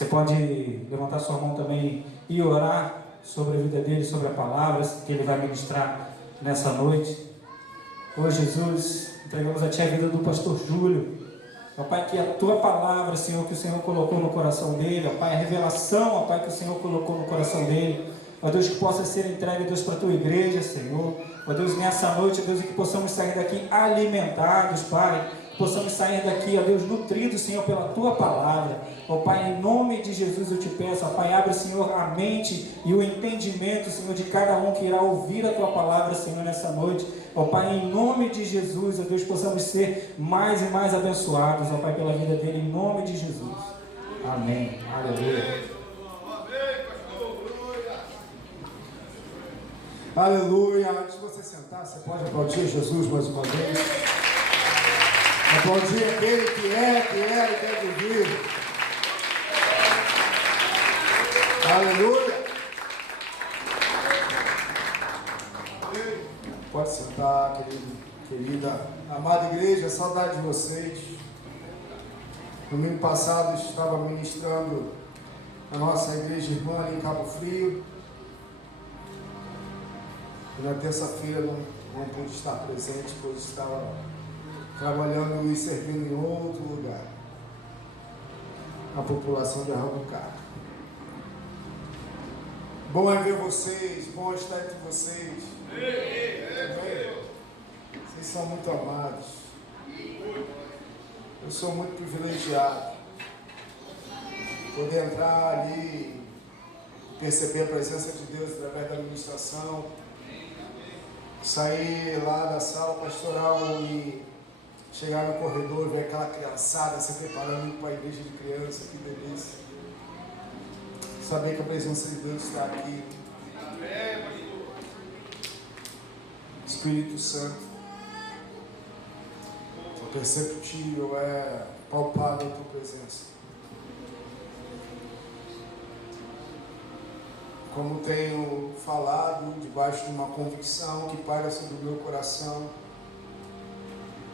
Você pode levantar sua mão também e orar sobre a vida dele, sobre a palavra que ele vai ministrar nessa noite. Ô Jesus, entregamos a Ti a vida do pastor Júlio. Ó Pai, que a Tua palavra, Senhor, que o Senhor colocou no coração dele, ó Pai, a revelação, ó Pai, que o Senhor colocou no coração dele, ó Deus, que possa ser entregue, Deus, para a Tua igreja, Senhor. Ó Deus, nessa noite, ó Deus, que possamos sair daqui alimentados, Pai, que possamos sair daqui, ó Deus, nutridos, Senhor, pela Tua palavra. Ó Pai, em nome de Jesus eu te peço, ó Pai, abre, Senhor, a mente e o entendimento, Senhor, de cada um que irá ouvir a Tua palavra, Senhor, nessa noite. Ó Pai, em nome de Jesus, ó Deus, possamos ser mais e mais abençoados, ó Pai, pela vida dele, em nome de Jesus. Amém. Aleluia. Aleluia. Antes de você sentar, você pode aplaudir Jesus mais uma vez. Aplaudir aquele que é e deve vir. Aleluia. Pode sentar, querido, querida, amada igreja, saudade de vocês. Domingo passado estava ministrando a nossa igreja irmã em Cabo Frio. E na terça-feira não pude estar presente, pois estava trabalhando e servindo em outro lugar, a população de Arrabucar. Bom é ver vocês, bom estar entre vocês. Vocês são muito amados. Eu sou muito privilegiado poder entrar ali, perceber a presença de Deus através da administração, sair lá da sala pastoral e chegar no corredor e ver aquela criançada se preparando para a igreja de criança. Que delícia saber que a presença de Deus está aqui. Espírito Santo, é perceptível, é palpável a tua presença. Como tenho falado, debaixo de uma convicção que paira sobre o meu coração,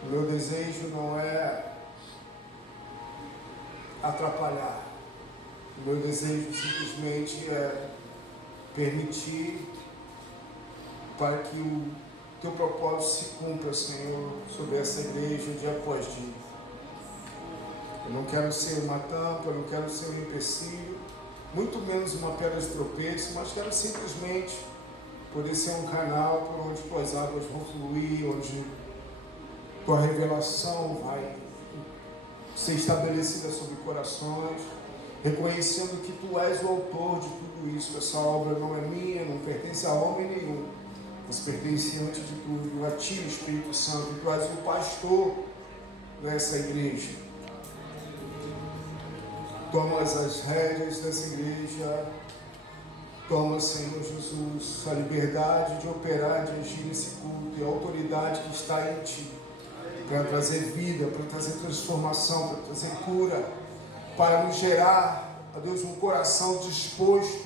o meu desejo não é atrapalhar. O meu desejo simplesmente é permitir para que o Teu propósito se cumpra, Senhor, sobre essa igreja dia após dia. Eu não quero ser uma tampa, eu não quero ser um empecilho, muito menos uma pedra de tropeço, mas quero simplesmente poder ser um canal por onde Tuas águas vão fluir, onde Tua revelação vai ser estabelecida sobre corações, reconhecendo que Tu és o autor de tudo isso. Essa obra não é minha, não pertence a homem nenhum, mas pertence antes de tudo a Ti, Espírito Santo, e Tu és o pastor dessa igreja. Toma as rédeas dessa igreja, toma, Senhor Jesus, a liberdade de operar, de agir nesse culto, e a autoridade que está em Ti, para trazer vida, para trazer transformação, para trazer cura, para nos gerar, ó Deus, um coração disposto,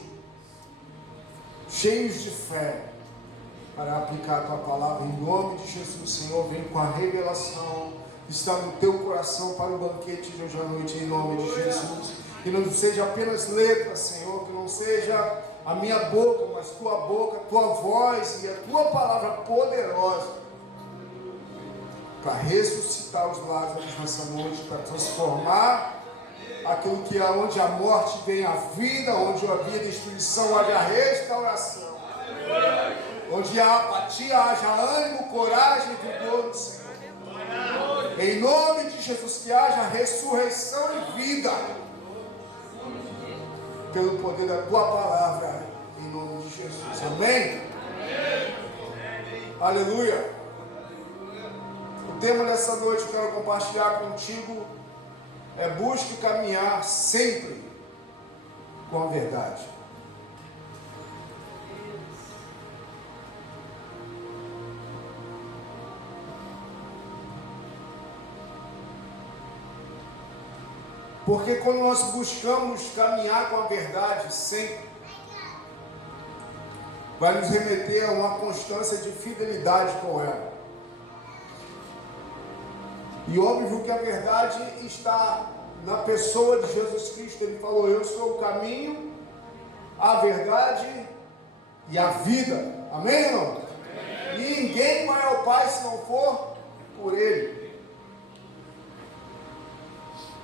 cheios de fé, para aplicar a Tua palavra em nome de Jesus. Senhor, vem com a revelação que está no Teu coração para o banquete de hoje à noite, em nome de Jesus. Que não seja apenas letras, Senhor, que não seja a minha boca, mas Tua boca, Tua voz e a Tua palavra poderosa para ressuscitar os Lázaros nessa noite, para transformar aquilo que é onde a morte vem a vida, onde havia destruição, haja restauração. Onde há apatia, haja ânimo, coragem e vigor no Senhor. Em nome de Jesus, que haja ressurreição e vida pelo poder da Tua palavra, em nome de Jesus. Amém? Aleluia. O tema dessa noite que eu quero compartilhar contigo é: busque caminhar sempre com a verdade. Porque quando nós buscamos caminhar com a verdade sempre, vai nos remeter a uma constância de fidelidade com ela. E óbvio que a verdade está na pessoa de Jesus Cristo. Ele falou: eu sou o caminho, a verdade e a vida. Amém, irmão? Amém. Ninguém vai ao Pai se não for por Ele.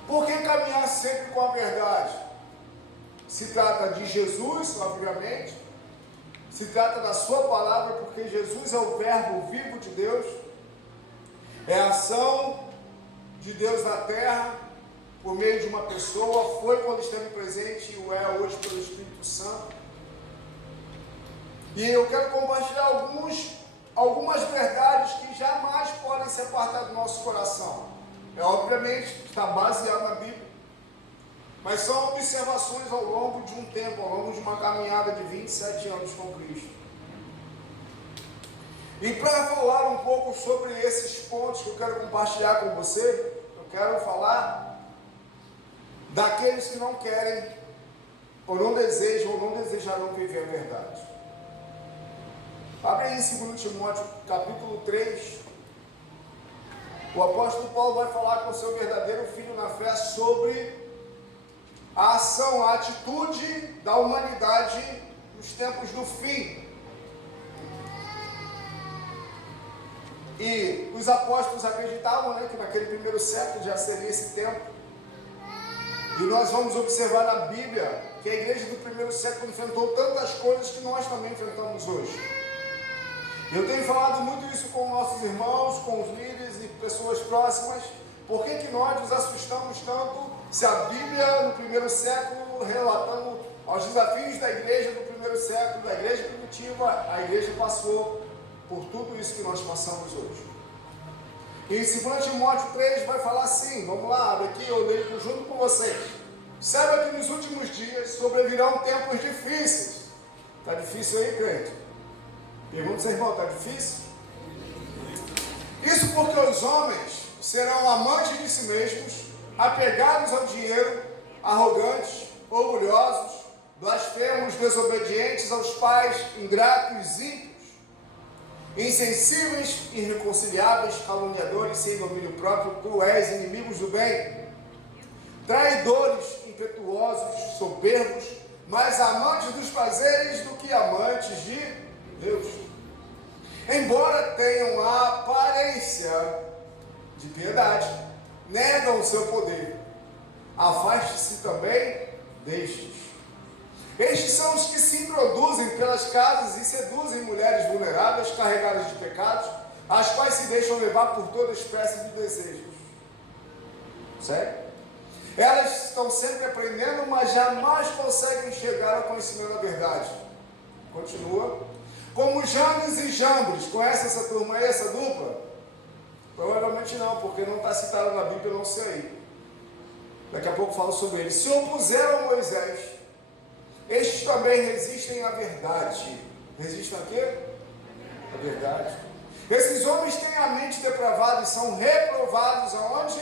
Por que caminhar sempre com a verdade? Se trata de Jesus, obviamente. Se trata da sua palavra, porque Jesus é o verbo vivo de Deus. É a ação de Deus na terra, por meio de uma pessoa. Foi quando esteve presente e o é hoje pelo Espírito Santo. E eu quero compartilhar algumas verdades que jamais podem se apartar do nosso coração. Obviamente, está baseado na Bíblia. Mas são observações ao longo de um tempo, ao longo de uma caminhada de 27 anos com Cristo. E para falar um pouco sobre esses pontos que eu quero compartilhar com você, eu quero falar daqueles que não querem, ou não desejam, ou não desejarão viver a verdade. Abre aí em 2 Timóteo, capítulo 3. O apóstolo Paulo vai falar com o seu verdadeiro filho na fé sobre a ação, a atitude da humanidade nos tempos do fim. E os apóstolos acreditavam, que naquele primeiro século já seria esse tempo. E nós vamos observar na Bíblia que a igreja do primeiro século enfrentou tantas coisas que nós também enfrentamos hoje. Eu tenho falado muito isso com nossos irmãos, com os líderes e pessoas próximas. Por que nós nos assustamos tanto se a Bíblia no primeiro século, relatando aos desafios da igreja do primeiro século, da igreja primitiva, a igreja passou por tudo isso que nós passamos hoje. E em 2 Timóteo 3 vai falar assim, vamos lá, abre aqui, eu leio junto com vocês. Saiba que nos últimos dias sobrevirão tempos difíceis. Está difícil aí, crente? Pergunta seu irmão, está difícil? Isso porque os homens serão amantes de si mesmos, apegados ao dinheiro, arrogantes, orgulhosos, blasfemos, desobedientes aos pais, ingratos, ímpios, insensíveis, irreconciliáveis, caluniadores, sem domínio próprio, cruéis, inimigos do bem, traidores, impetuosos, soberbos, mais amantes dos prazeres do que amantes de Deus. Embora tenham a aparência de piedade, negam o seu poder. Afaste-se também destes. Estes são os que se introduzem pelas casas e seduzem mulheres vulneráveis, carregadas de pecados, as quais se deixam levar por toda espécie de desejos. Sério? Elas estão sempre aprendendo, mas jamais conseguem chegar ao conhecimento da verdade. Continua. Como Janes e Jambres. Conhece essa turma aí, essa dupla? Provavelmente não, porque não está citado na Bíblia, eu não sei. Daqui a pouco falo sobre eles. Se opuseram a Moisés. Estes também resistem à verdade. Resistem a quê? A verdade. Esses homens têm a mente depravada e são reprovados aonde?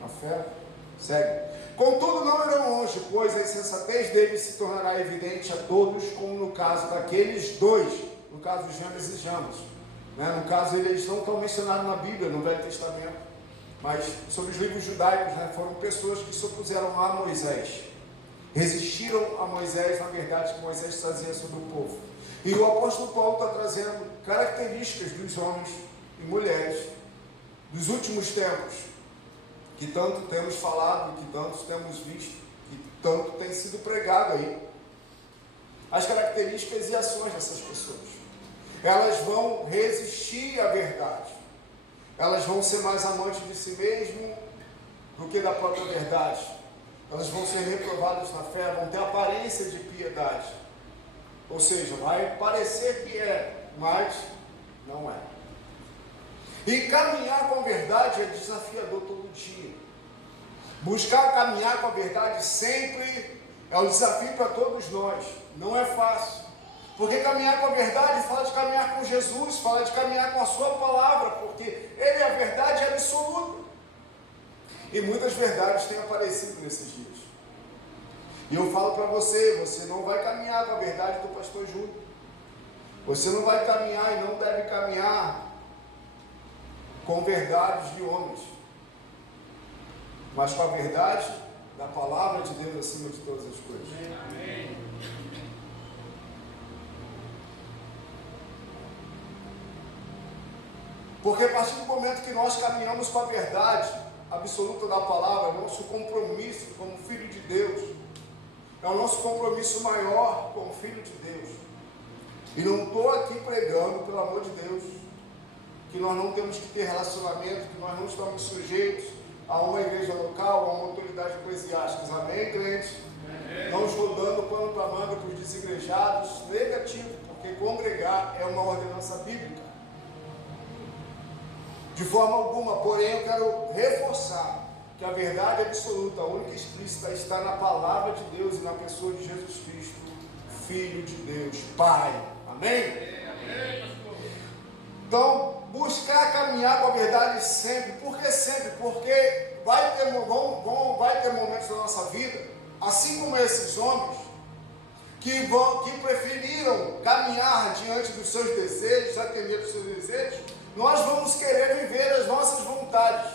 Na fé. Segue. Contudo, não irão longe, pois a insensatez deles se tornará evidente a todos, como no caso daqueles dois, no caso de Janes e Jambres. No caso, eles não estão mencionados na Bíblia, no Velho Testamento, mas sobre os livros judaicos, foram pessoas que se opuseram a Moisés. Resistiram a Moisés, na verdade, que Moisés trazia sobre o povo. E o apóstolo Paulo está trazendo características dos homens e mulheres dos últimos tempos, que tanto temos falado, que tanto temos visto, que tanto tem sido pregado aí. As características e ações dessas pessoas. Elas vão resistir à verdade. Elas vão ser mais amantes de si mesmo do que da própria verdade. Elas vão ser reprovadas na fé, vão ter aparência de piedade. Ou seja, vai parecer que é, mas não é. E caminhar com a verdade é desafiador todo dia. Buscar caminhar com a verdade sempre é um desafio para todos nós. Não é fácil. Porque caminhar com a verdade fala de caminhar com Jesus, fala de caminhar com a sua palavra, porque Ele é a verdade absoluta. E muitas verdades têm aparecido nesses dias. E eu falo para você, você não vai caminhar com a verdade do pastor Júlio. Você não vai caminhar e não deve caminhar com verdades de homens. mas com a verdade da palavra de Deus acima de todas as coisas. Amém. Porque a partir do momento que nós caminhamos com a verdade absoluta da palavra, é o nosso compromisso como filho de Deus, é o nosso compromisso maior como filho de Deus. E não estou aqui pregando, pelo amor de Deus, que nós não temos que ter relacionamento, que nós não estamos sujeitos a uma igreja local, a uma autoridade eclesiástica. Amém, crente? Não estou dando pano para manga para os desigrejados, negativo, porque congregar é uma ordenança bíblica. De forma alguma, porém, eu quero reforçar que a verdade absoluta, a única e explícita, está na palavra de Deus e na pessoa de Jesus Cristo, Filho de Deus, Pai. Amém? Então, buscar caminhar com a verdade sempre. Por que sempre? Porque vai ter momentos da nossa vida, assim como esses homens, que preferiram caminhar diante dos seus desejos, atender os seus desejos. Nós vamos querer viver as nossas vontades.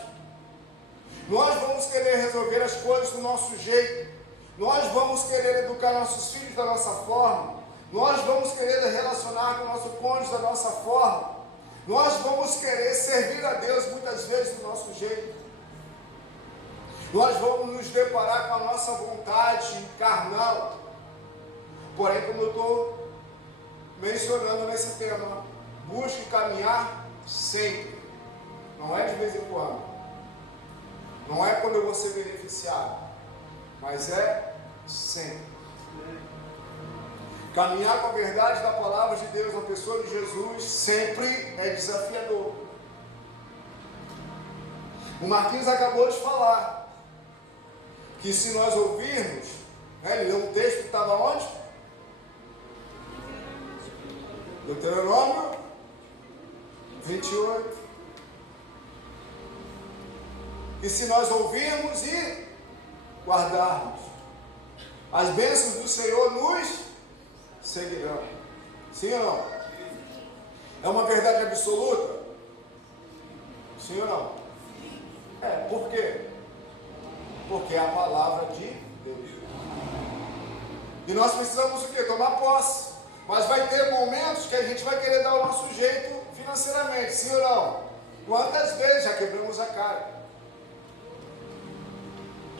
Nós vamos querer resolver as coisas do nosso jeito. Nós vamos querer educar nossos filhos da nossa forma. Nós vamos querer relacionar com o nosso cônjuge da nossa forma. Nós vamos querer servir a Deus muitas vezes do nosso jeito. Nós vamos nos deparar com a nossa vontade carnal. Porém, como eu estou mencionando nesse tema, busque caminhar sempre. Não é de vez em quando. Não é quando eu vou ser beneficiado. Mas é sempre. Caminhar com a verdade da palavra de Deus na pessoa de Jesus sempre é desafiador. O Marquinhos acabou de falar que se nós ouvirmos, ele leu um texto que estava onde? Deuteronômio 28. E se nós ouvirmos e guardarmos, as bênçãos do Senhor nos seguirão. Sim ou não? É uma verdade absoluta? Sim ou não? É, por quê? Porque é a palavra de Deus. E nós precisamos o quê? Tomar posse. Mas vai ter momentos que a gente vai querer dar o nosso jeito financeiramente, sim ou não? Quantas vezes já quebramos a cara?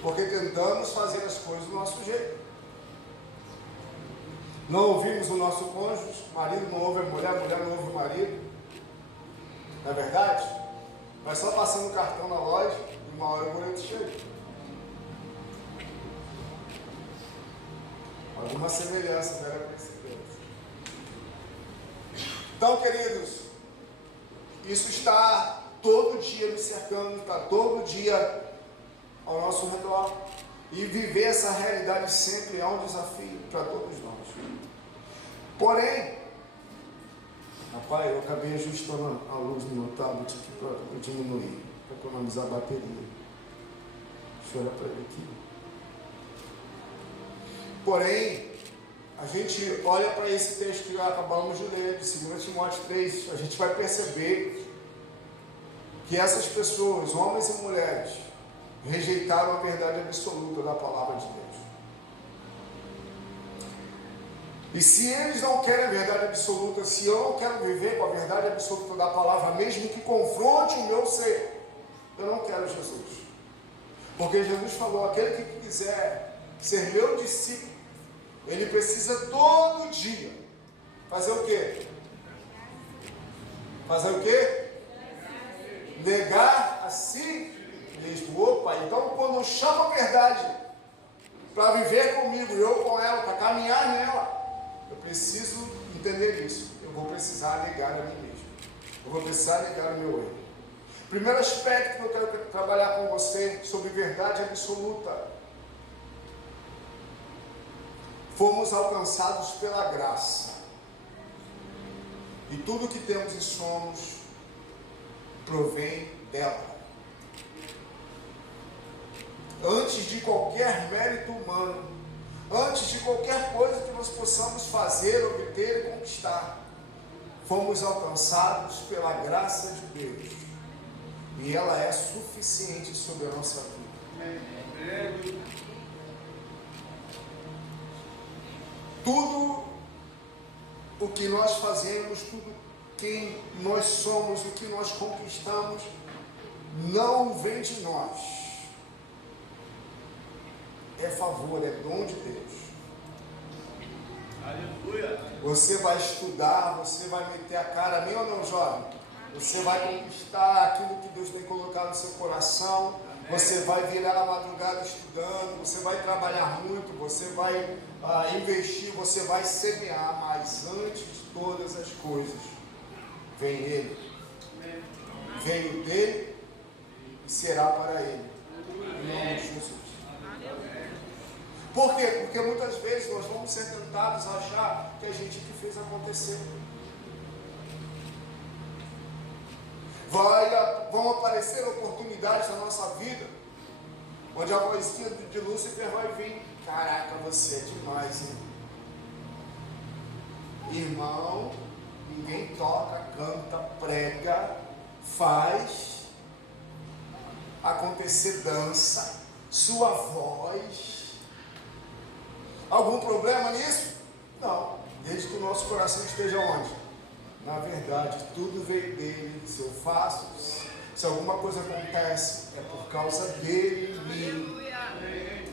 Porque tentamos fazer as coisas do nosso jeito. Não ouvimos o nosso cônjuge, marido não ouve a mulher não ouve o marido. Não é verdade? Vai só passando o cartão na loja e uma hora o boleto chega. Alguma semelhança, não era coincidência. Então, queridos, isso está todo dia nos cercando, está todo dia ao nosso redor. E viver essa realidade sempre é um desafio para todos nós. Porém, rapaz, eu acabei ajustando a luz no meu tablet aqui para diminuir, para economizar a bateria. Deixa eu olhar para ele aqui. Porém, a gente olha para esse texto que acabamos de ler, de 2 Timóteo 3, a gente vai perceber que essas pessoas, homens e mulheres, rejeitaram a verdade absoluta da palavra de Deus. E se eles não querem a verdade absoluta, se eu não quero viver com a verdade absoluta da palavra, mesmo que confronte o meu ser, eu não quero Jesus. Porque Jesus falou, aquele que quiser ser meu discípulo, ele precisa todo dia fazer o quê? Fazer o quê? Negar a si mesmo. Opa, então quando eu chamo a verdade para viver comigo, eu com ela, para caminhar nela, eu preciso entender isso. Eu vou precisar negar a mim mesmo. Eu vou precisar negar o meu erro. Primeiro aspecto que eu quero trabalhar com você sobre verdade absoluta. Fomos alcançados pela graça. E tudo que temos e somos provém dela. Antes de qualquer mérito humano, antes de qualquer coisa que nós possamos fazer, obter e conquistar, fomos alcançados pela graça de Deus. E ela é suficiente sobre a nossa vida. Tudo o que nós fazemos, tudo quem nós somos, o que nós conquistamos, não vem de nós. É favor, é dom de Deus. Aleluia. Você vai estudar, você vai meter a cara, amém ou não, jovem? Você vai conquistar aquilo que Deus tem colocado no seu coração. Você vai virar a madrugada estudando, você vai trabalhar muito, você vai investir, você vai semear, mas antes de todas as coisas, vem Ele. Veio dele e será para Ele. Em nome de Jesus. Por quê? Porque muitas vezes nós vamos ser tentados a achar que a gente que fez acontecer. Vão aparecer oportunidades na nossa vida, onde a vozinha de Lúcifer vai vir. Caraca, você é demais, hein? Irmão, ninguém toca, canta, prega, faz acontecer dança, sua voz. Algum problema nisso? Não, desde que o nosso coração esteja onde? Na verdade, tudo veio dele. Se eu faço, se alguma coisa acontece, é por causa dele em mim.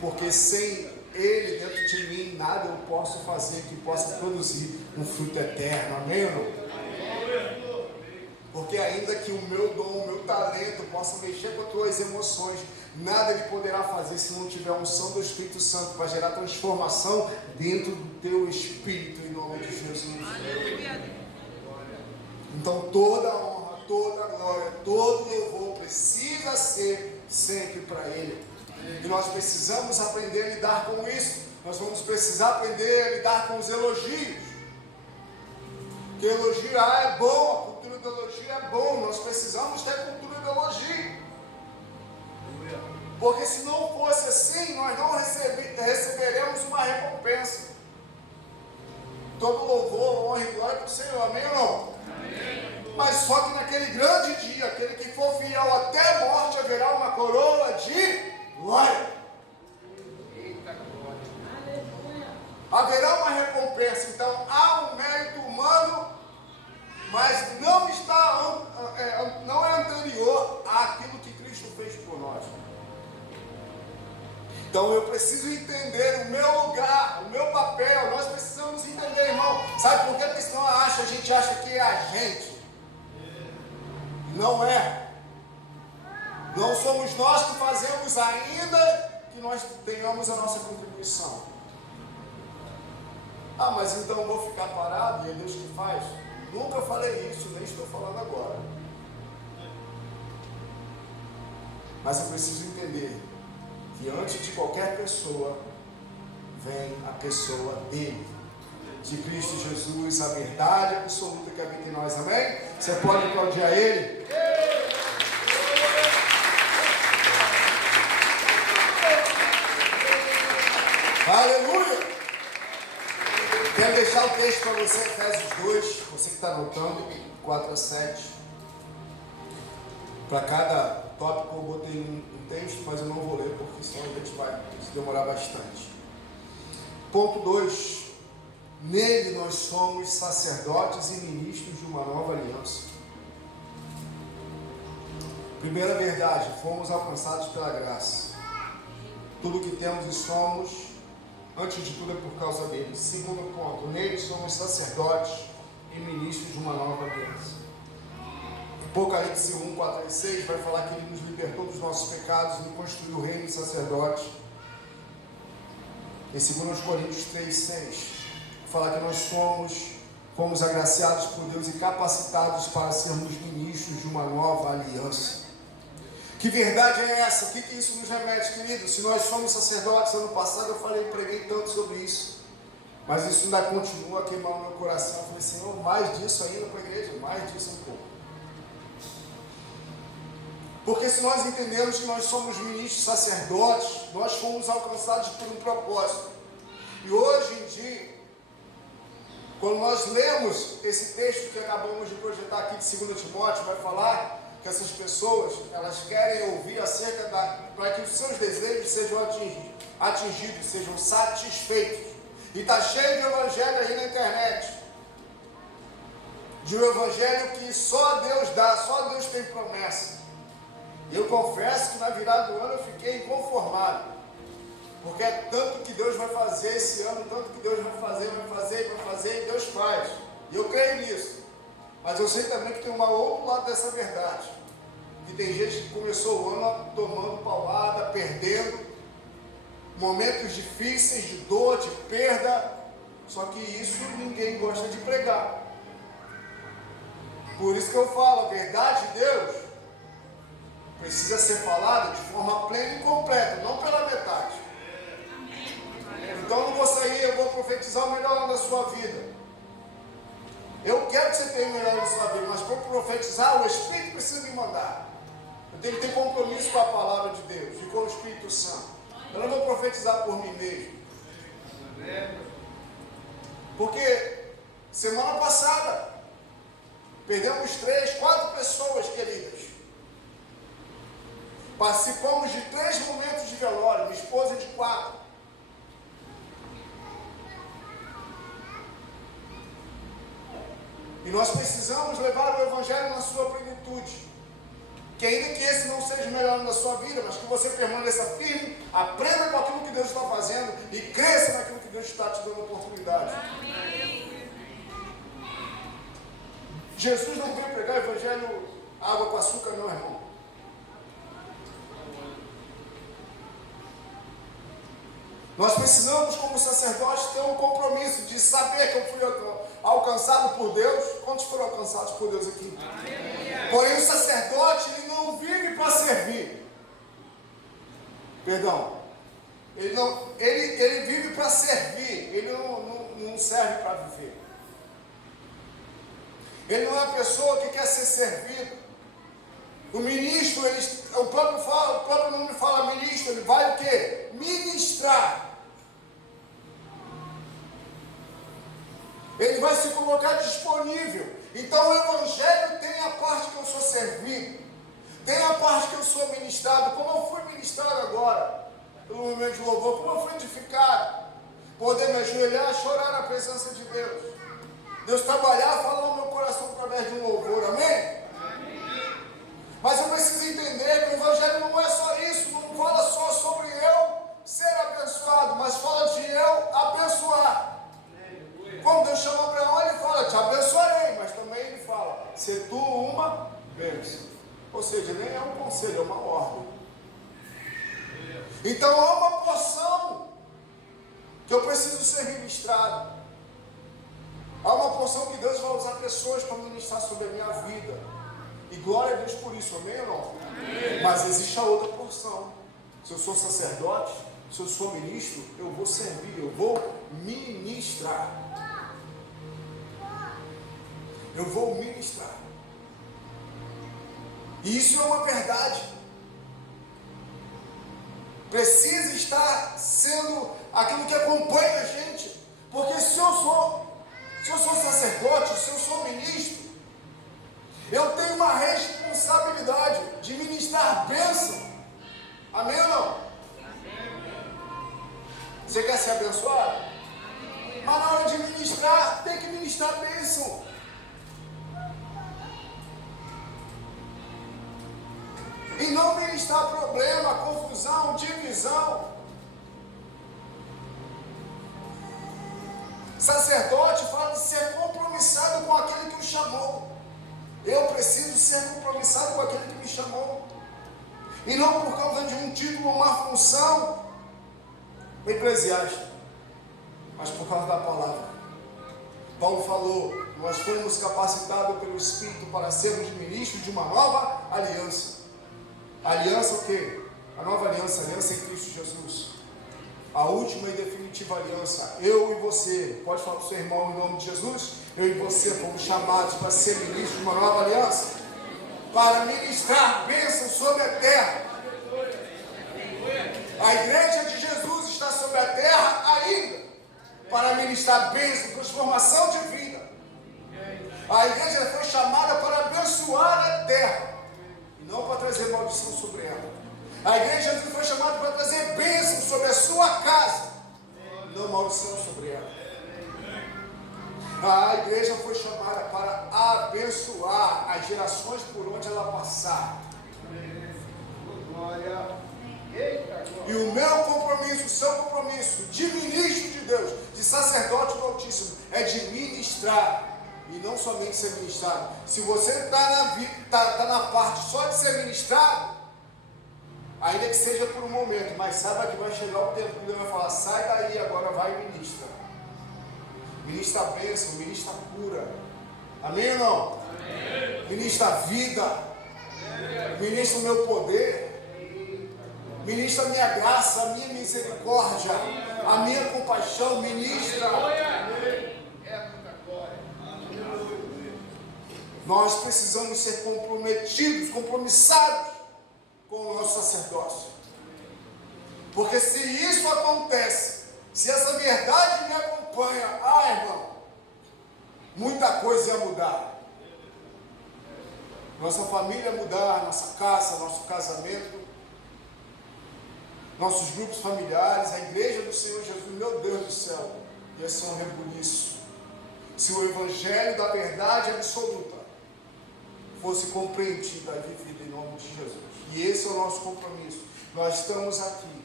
Porque sem ele dentro de mim, nada eu posso fazer que possa produzir um fruto eterno. Amém ou não? Porque ainda que o meu dom, o meu talento possa mexer com as tuas emoções, nada ele poderá fazer se não tiver a unção do Espírito Santo para gerar transformação dentro do teu espírito, em nome de Jesus. Então toda honra, toda glória, todo louvor precisa ser sempre para Ele. E nós precisamos aprender a lidar com isso. Nós vamos precisar aprender a lidar com os elogios. Porque elogiar é bom, a cultura do elogio é bom. Nós precisamos ter cultura do elogio. Porque se não fosse assim, nós não receberemos uma recompensa. Todo louvor, honra e glória para o Senhor. Amém ou não? Mas só que naquele grande dia, aquele que for fiel até a morte, haverá uma coroa de glória. Haverá uma recompensa. Então há um mérito humano, mas não é anterior àquilo que Cristo fez por nós. Então eu preciso entender o meu lugar, o meu papel. Nós precisamos entender, irmão. Sabe por quê? Porque senão a gente acha que é a gente. Não é. Não somos nós que fazemos, ainda que nós tenhamos a nossa contribuição. Ah, mas então eu vou ficar parado e é Deus que faz? Nunca falei isso, nem estou falando agora. Mas eu preciso entender que antes de qualquer pessoa, vem a pessoa dele, de Cristo Jesus, a verdade absoluta que habita em nós. Amém? Você pode aplaudir a Ele? Aleluia! Quero deixar o texto para você, Efésios 2, você que está anotando, 4 a 7. Para cada tópico eu botei um texto, mas eu não vou ler, porque senão a gente vai se demorar bastante. Ponto 2. Nele nós somos sacerdotes e ministros de uma nova aliança. Primeira verdade, fomos alcançados pela graça. Tudo que temos e somos, antes de tudo é por causa dele. Segundo ponto, nele somos sacerdotes e ministros de uma nova aliança. Apocalipse 1, 4 e 6 vai falar que ele nos libertou dos nossos pecados e nos construiu o reino de sacerdotes. Em 2 Coríntios 3, 6 fala que nós fomos agraciados por Deus e capacitados para sermos ministros de uma nova aliança. Que verdade é essa? O que isso nos remete, querido? Se nós somos sacerdotes, ano passado eu preguei tanto sobre isso, mas isso ainda continua a queimar o meu coração. Eu falei, Senhor, mais disso ainda para a igreja, mais disso um pouco. Porque se nós entendemos que nós somos ministros sacerdotes, nós fomos alcançados por um propósito. E hoje em dia, quando nós lemos esse texto que acabamos de projetar aqui de 2 Timóteo, vai falar que essas pessoas, elas querem ouvir acerca para que os seus desejos sejam atingidos, sejam satisfeitos. E está cheio de evangelho aí na internet. De um evangelho que só Deus dá, só Deus tem promessa. Eu confesso que na virada do ano eu fiquei inconformado. Porque é tanto que Deus vai fazer esse ano, tanto que Deus vai fazer, e Deus faz. E eu creio nisso. Mas eu sei também que tem um outro lado dessa verdade. Que tem gente que começou o ano tomando paulada, perdendo, momentos difíceis, de dor, de perda. Só que isso ninguém gosta de pregar. Por isso que eu falo, a verdade de Deus precisa ser falada de forma plena e completa, não pela metade. Então eu não vou sair, eu vou profetizar o melhor ano da sua vida. Eu quero que você tenha o melhor na sua vida, mas para profetizar, o Espírito precisa me mandar. Eu tenho que ter compromisso com a palavra de Deus e com o Espírito Santo. Eu não vou profetizar por mim mesmo. Porque semana passada perdemos 3, 4 pessoas queridas. Participamos de 3 momentos de velório, minha esposa de 4. E nós precisamos levar o Evangelho na sua plenitude. Que ainda que esse não seja o melhor na sua vida, mas que você permaneça firme, aprenda com aquilo que Deus está fazendo e cresça naquilo que Deus está te dando oportunidade. Amém. Jesus não veio pregar o Evangelho água com açúcar, não, irmão. Nós precisamos, como sacerdotes, ter um compromisso de saber que eu fui alcançado por Deus. Quantos foram alcançados por Deus aqui? Amém. Porém, o sacerdote, ele não vive para servir. Perdão. Ele vive para servir. Ele não serve para viver. Ele não é a pessoa que quer ser servido. O ministro, o próprio nome fala ministro, ele vai o quê? Ministrar. Ele vai se colocar disponível. Então o Evangelho tem a parte que eu sou servido, tem a parte que eu sou ministrado, como eu fui ministrado agora, pelo momento de louvor, como eu fui edificado, poder me ajoelhar, chorar na presença de Deus. Deus trabalhar, falar no meu coração através de um louvor, amém? Mas eu preciso entender que o Evangelho não é só isso, não fala só sobre eu ser abençoado, mas fala de eu abençoar. Quando Deus chama Abraão, ele fala, te abençoarei, mas também ele fala, se tu uma bênção. Ou seja, nem é um conselho, é uma ordem. Então há uma porção que eu preciso ser ministrado. Há uma porção que Deus vai usar pessoas para ministrar sobre a minha vida. E glória a Deus por isso, amém ou não? Amém. Mas existe a outra porção. Se eu sou sacerdote, se eu sou ministro, eu vou servir, eu vou ministrar. Eu vou ministrar. E isso é uma verdade. Precisa estar sendo aquilo que acompanha a gente. Porque se eu sou sacerdote, se eu sou ministro, eu tenho uma responsabilidade de ministrar bênção. Amém ou não? Você quer ser abençoado? Mas na hora de ministrar, tem que ministrar bênção. E não ministrar problema, confusão, divisão. Sacerdote fala de ser compromissado com aquele que o chamou. Eu preciso ser compromissado com aquele que me chamou. E não por causa de um título ou uma função eclesiástica, mas por causa da palavra. Paulo falou, nós fomos capacitados pelo Espírito para sermos ministros de uma nova aliança. Aliança o quê? A nova aliança, a aliança em Cristo Jesus. A última e definitiva aliança. Eu e você, pode falar para o seu irmão em nome de Jesus? Eu e você fomos chamados para ser ministros de uma nova aliança, para ministrar bênção sobre a terra. A igreja de Jesus está sobre a terra ainda, para ministrar bênção, transformação de vida. A igreja foi chamada para abençoar a terra. chamado para trazer bênção sobre a sua casa, não maldição sobre ela. A igreja foi chamada para abençoar as gerações por onde ela passar. E o meu compromisso, o seu compromisso de ministro de Deus, de sacerdote do Altíssimo, é de ministrar. E não somente ser ministrado. Se você está na parte só de ser ministrado, ainda que seja por um momento, mas saiba que vai chegar o tempo que Deus vai falar: sai daí, agora vai e ministra. Ministra a bênção, ministra a cura. Amém ou não? Amém. Ministra a vida. Amém. Ministra o meu poder. Ministra a minha graça, a minha misericórdia, a minha compaixão. Ministra. Nós precisamos ser comprometidos, compromissados com o nosso sacerdócio. Porque se isso acontece, se essa verdade me acompanha, irmão, muita coisa ia mudar. Nossa família ia mudar, nossa casa, nosso casamento, nossos grupos familiares, a igreja do Senhor Jesus, meu Deus do céu, ia ser um rebuliço. Se o evangelho da verdade absoluta fosse compreendida e vivida em nome de Jesus. E esse é o nosso compromisso. Nós estamos aqui,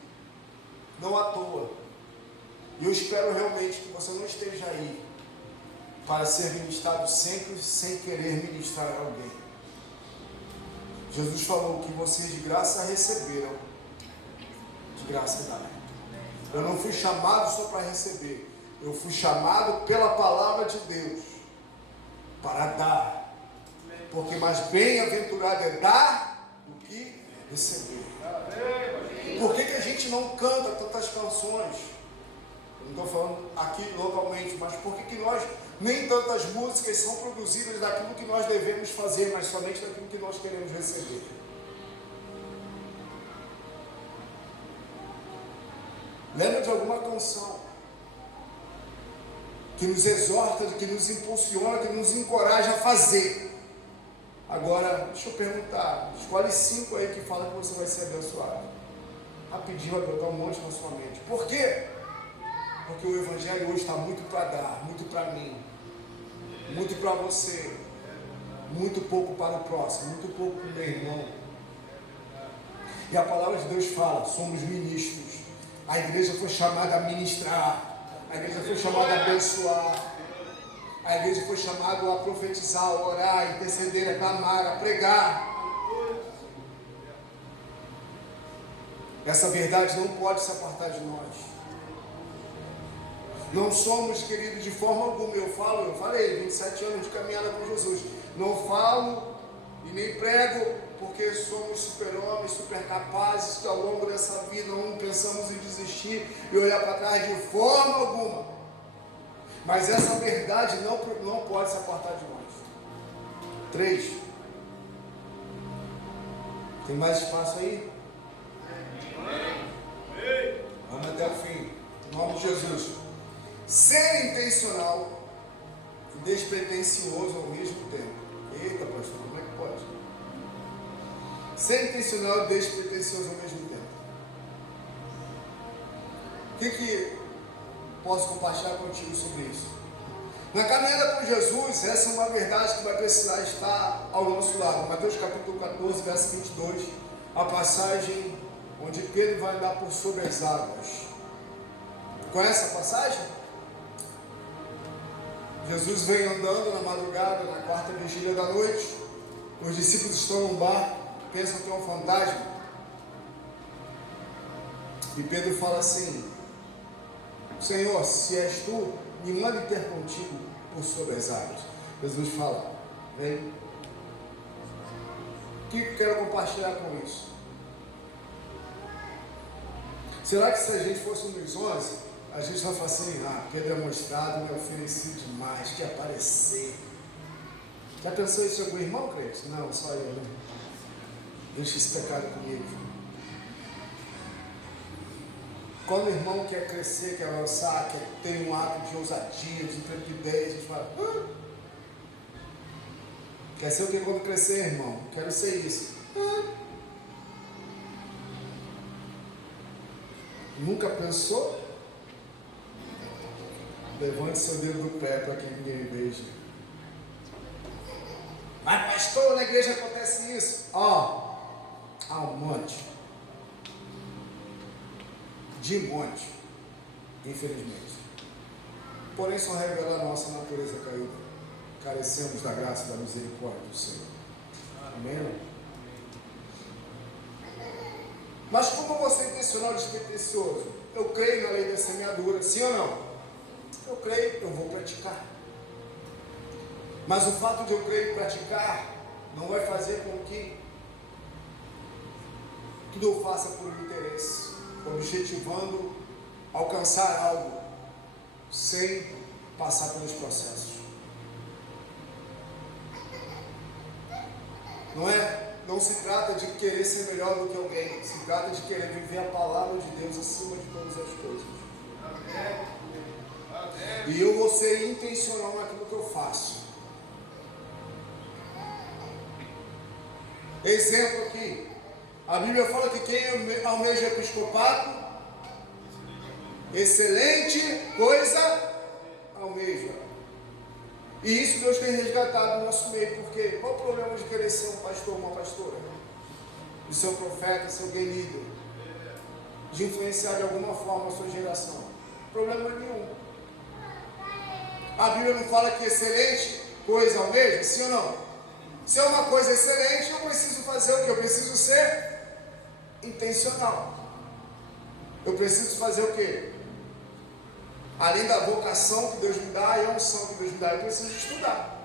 não à toa. E eu espero realmente que você não esteja aí para ser ministrado sempre sem querer ministrar a alguém. Jesus falou que vocês de graça receberam, de graça darão. Eu não fui chamado só para receber, eu fui chamado pela palavra de Deus para dar. Porque mais bem-aventurado é dar do que receber. Por que a gente não canta tantas canções? Eu não estou falando aqui localmente, mas por que nós, nem tantas músicas são produzidas daquilo que nós devemos fazer, mas somente daquilo que nós queremos receber? Lembra de alguma canção que nos exorta, que nos impulsiona, que nos encoraja a fazer? Agora, deixa eu perguntar, escolhe 5 aí que fala que você vai ser abençoado. Rapidinho vai botar um monte na sua mente. Por quê? Porque o evangelho hoje está muito para dar, muito para mim, muito para você, muito pouco para o próximo, muito pouco para o meu irmão. E a palavra de Deus fala, somos ministros. A igreja foi chamada a ministrar, a igreja foi chamada a abençoar. A igreja foi chamada a profetizar, a orar, a interceder, a clamar, a pregar. Essa verdade não pode se apartar de nós. Não somos, queridos, de forma alguma. Eu falei, 27 anos de caminhada com Jesus. Não falo e nem prego porque somos super-homens, super capazes, que ao longo dessa vida não pensamos em desistir e olhar para trás de forma alguma. Mas essa verdade não pode se apartar de nós. 3. Tem mais espaço aí? Vamos até o fim. Em nome de Jesus. Ser intencional e despretensioso ao mesmo tempo. Eita, pastor, como é que pode? Ser intencional e despretensioso ao mesmo tempo. O que posso compartilhar contigo sobre isso? Na caminhada com Jesus, essa é uma verdade que vai precisar estar ao nosso lado. Mateus capítulo 14, verso 22, a passagem onde Pedro vai andar por sobre as águas. Conhece a passagem? Jesus vem andando na madrugada, na quarta vigília da noite. Os discípulos estão num barco, pensam que é um fantasma. E Pedro fala assim: Senhor, se és tu, me mande ter contigo por sobre as águas. Jesus fala: vem. O que eu quero compartilhar com isso? Será que se a gente fosse um dos 11, a gente vai falar assim: Pedro é mostrado, me ofereci demais, quer aparecer. Já pensou isso em algum irmão, crente? Não, só eu, né? Deixa esse pecado comigo. Quando o irmão quer crescer, quer avançar, quer ter um ato de ousadia, de intrepidez, a gente fala: quer ser o que quando crescer, irmão? Quero ser isso. Nunca pensou? Levante seu dedo do pé para que ninguém veja. Mas pastor, na igreja acontece isso. Ó, há um monte. De monte. Infelizmente. Porém só revela a nossa natureza caída. Carecemos da graça e da misericórdia do Senhor. Amém? Mas como você é intencional e despretensioso? Eu creio na lei da semeadura, sim ou não? Eu creio, eu vou praticar. Mas o fato de eu crer e praticar não vai fazer com que tudo eu faça por interesse, objetivando alcançar algo sem passar pelos processos. Não é? Não se trata de querer ser melhor do que alguém, se trata de querer viver a palavra de Deus acima de todas as coisas. Amém. E eu vou ser intencional naquilo que eu faço. Exemplo aqui, a Bíblia fala que quem almeja episcopado, excelente coisa almeja. E isso Deus tem resgatado no nosso meio, porque qual o problema de querer ser um pastor ou uma pastora? De ser um profeta, ser alguém líder, de influenciar de alguma forma a sua geração? Problema nenhum. A Bíblia não fala que excelente coisa almeja, sim ou não? Se é uma coisa excelente, eu preciso fazer o que? Eu preciso ser intencional. Eu preciso fazer o quê? Além da vocação que Deus me dá e a unção que Deus me dá, eu preciso estudar.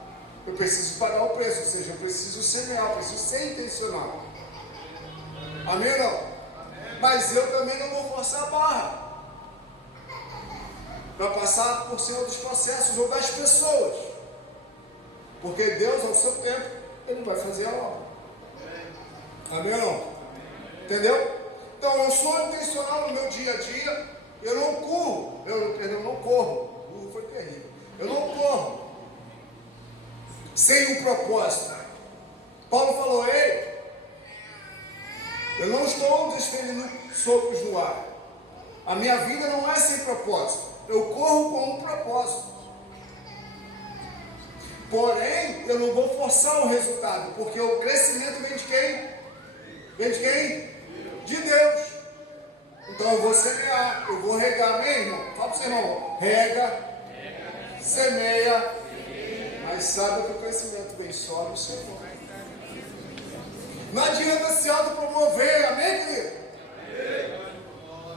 Eu preciso pagar o preço, ou seja, eu preciso semear, eu preciso ser intencional. Amém ou não? Mas eu também não vou forçar a barra para passar por cima dos processos ou das pessoas. Porque Deus, ao seu tempo, Ele vai fazer a obra. Amém ou não? Entendeu? Então eu sou intencional no meu dia a dia. Eu não corro, eu não corro. O foi terrível. Eu não corro sem um propósito. Paulo falou: ei, eu não estou desferindo sopros no ar. A minha vida não é sem propósito. Eu corro com um propósito. Porém, eu não vou forçar o resultado, porque o crescimento vem de quem? Vem de quem? De Deus. Então eu vou semear, eu vou regar, meu irmão. Fala para o seu irmão: rega, semeia, mas saiba que o crescimento vem só do Senhor. Não adianta se autopromover, amém, querido?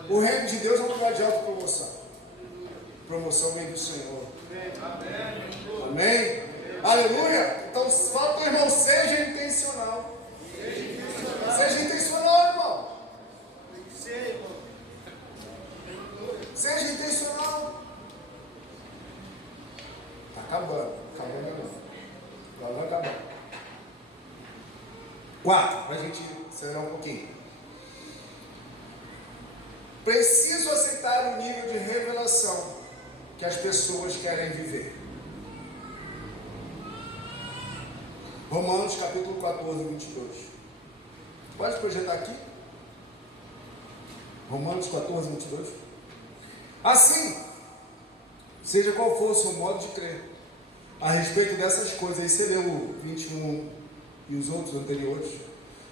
O reino de Deus é um lugar de autopromoção. Promoção vem do Senhor. Amém? Aleluia? Então fala para o irmão: seja intencional. Seja intencional, irmão. Seja intencional. Está acabando. Acabando não. Já vai acabar. 4, para a gente acelerar um pouquinho. Preciso aceitar o nível de revelação que as pessoas querem viver. Romanos capítulo 14, 22. Pode projetar aqui? Romanos 14, 22. Assim, seja qual for o seu modo de crer a respeito dessas coisas, aí você leu o 21 e os outros anteriores,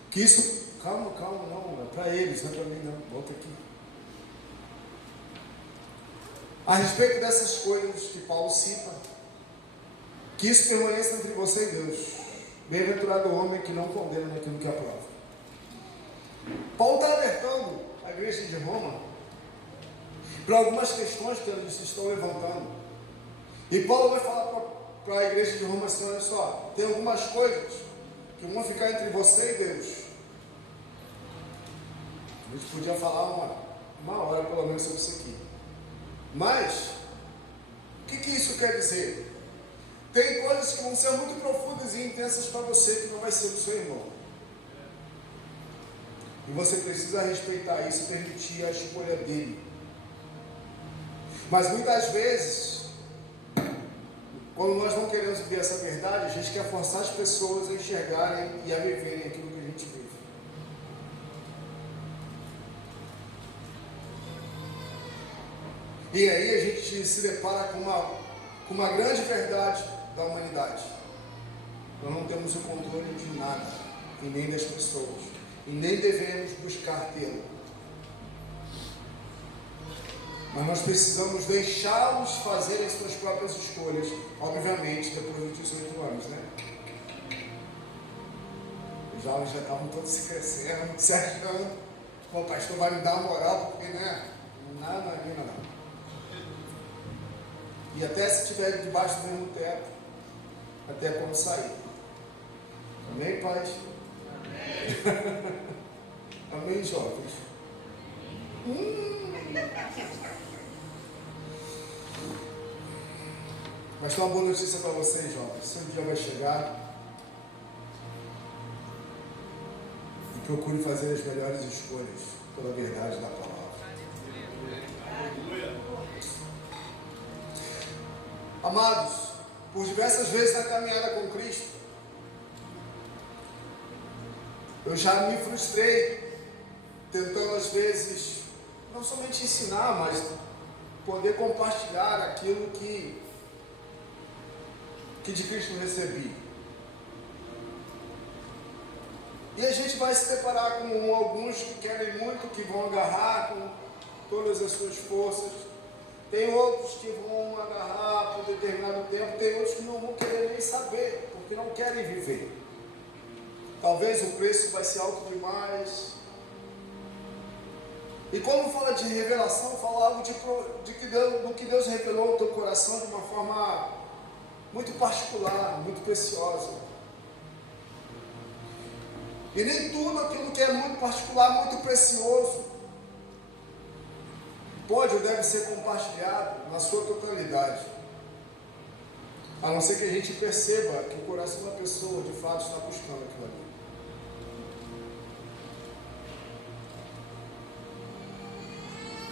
que isso, calma, não, é para eles, não é para mim não, volta aqui. A respeito dessas coisas que Paulo cita, que isso permaneça entre você e Deus. Bem-aventurado o homem que não condena naquilo que aprova. Paulo está alertando a igreja de Roma para algumas questões que eles estão levantando. E Paulo vai falar para a igreja de Roma assim: olha só, tem algumas coisas que vão ficar entre você e Deus. A gente podia falar uma hora pelo menos sobre isso aqui. Mas, o que isso quer dizer? Tem coisas que vão ser muito profundas e intensas para você que não vai ser do seu irmão. E você precisa respeitar isso e permitir a escolha dele. Mas muitas vezes, quando nós não queremos viver essa verdade, a gente quer forçar as pessoas a enxergarem e a viverem aquilo que a gente vive. E aí a gente se depara com uma grande verdade da humanidade. Nós não temos o controle de nada, e nem das pessoas, e nem devemos buscar tê-lo. Mas nós precisamos deixá-los fazerem suas próprias escolhas, obviamente, depois dos 18 anos, né? Os jovens já estavam todos se crescendo, se achando. Pô, o pastor vai me dar uma moral, porque, né? Nada na vida, não. E até se estiver debaixo do mesmo teto, até quando sair. Amém, pais? Amém. Amém, jovens? Mas tem uma boa notícia para vocês, jovens. Seu dia vai chegar. E procure fazer as melhores escolhas pela verdade da palavra. Amados, por diversas vezes na caminhada com Cristo, eu já me frustrei, tentando às vezes, não somente ensinar, mas poder compartilhar aquilo que de Cristo recebi. E a gente vai se deparar com alguns que querem muito, que vão agarrar com todas as suas forças. Tem outros que vão agarrar por determinado tempo, tem outros que não vão querer nem saber, porque não querem viver. Talvez o preço vai ser alto demais. E quando fala de revelação, fala algo do que Deus revelou ao teu coração de uma forma muito particular, muito preciosa. E nem tudo aquilo que é muito particular, muito precioso, pode ou deve ser compartilhado na sua totalidade. A não ser que a gente perceba que o coração da pessoa de fato está buscando aquilo ali.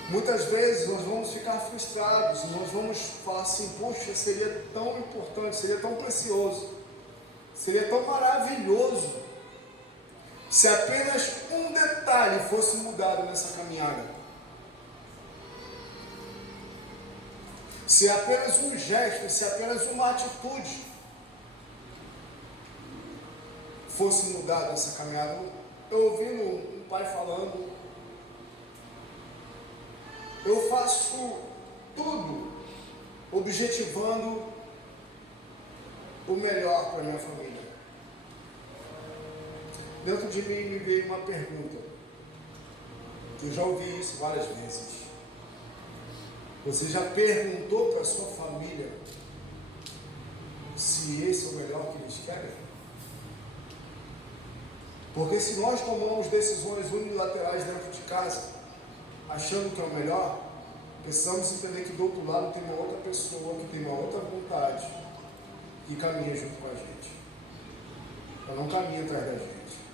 Muitas vezes nós vamos ficar frustrados, nós vamos falar assim, poxa, seria tão importante, seria tão precioso, seria tão maravilhoso, se apenas um detalhe fosse mudado nessa caminhada. Se apenas um gesto, se apenas uma atitude fosse mudado nessa caminhada. Eu ouvindo um pai falando, eu faço tudo objetivando o melhor para a minha família. Dentro de mim me veio uma pergunta, que eu já ouvi isso várias vezes. Você já perguntou para a sua família se esse é o melhor que eles querem? Porque se nós tomamos decisões unilaterais dentro de casa, achando que é o melhor, precisamos entender que do outro lado tem uma outra pessoa que tem uma outra vontade que caminha junto com a gente. Ela não caminha atrás da gente.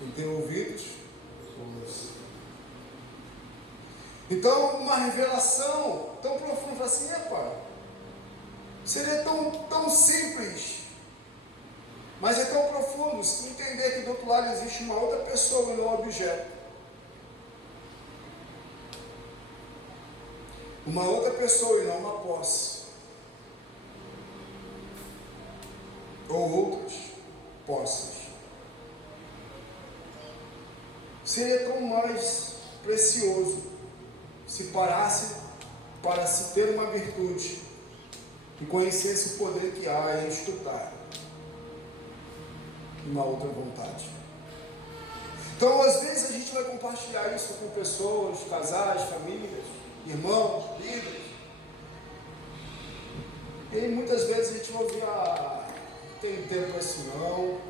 Quem tem ouvidos, ouça. Então, uma revelação tão profunda assim, seria tão simples, mas é tão profundo se entender que do outro lado existe uma outra pessoa e não um objeto. Uma outra pessoa e não uma posse. Ou outras posses. Seria tão mais precioso se parasse para se ter uma virtude e conhecesse o poder que há em escutar uma outra vontade. Então, às vezes a gente vai compartilhar isso com pessoas, casais, famílias, irmãos, líderes, e aí, muitas vezes a gente vai ouvir, não tem tempo para isso não,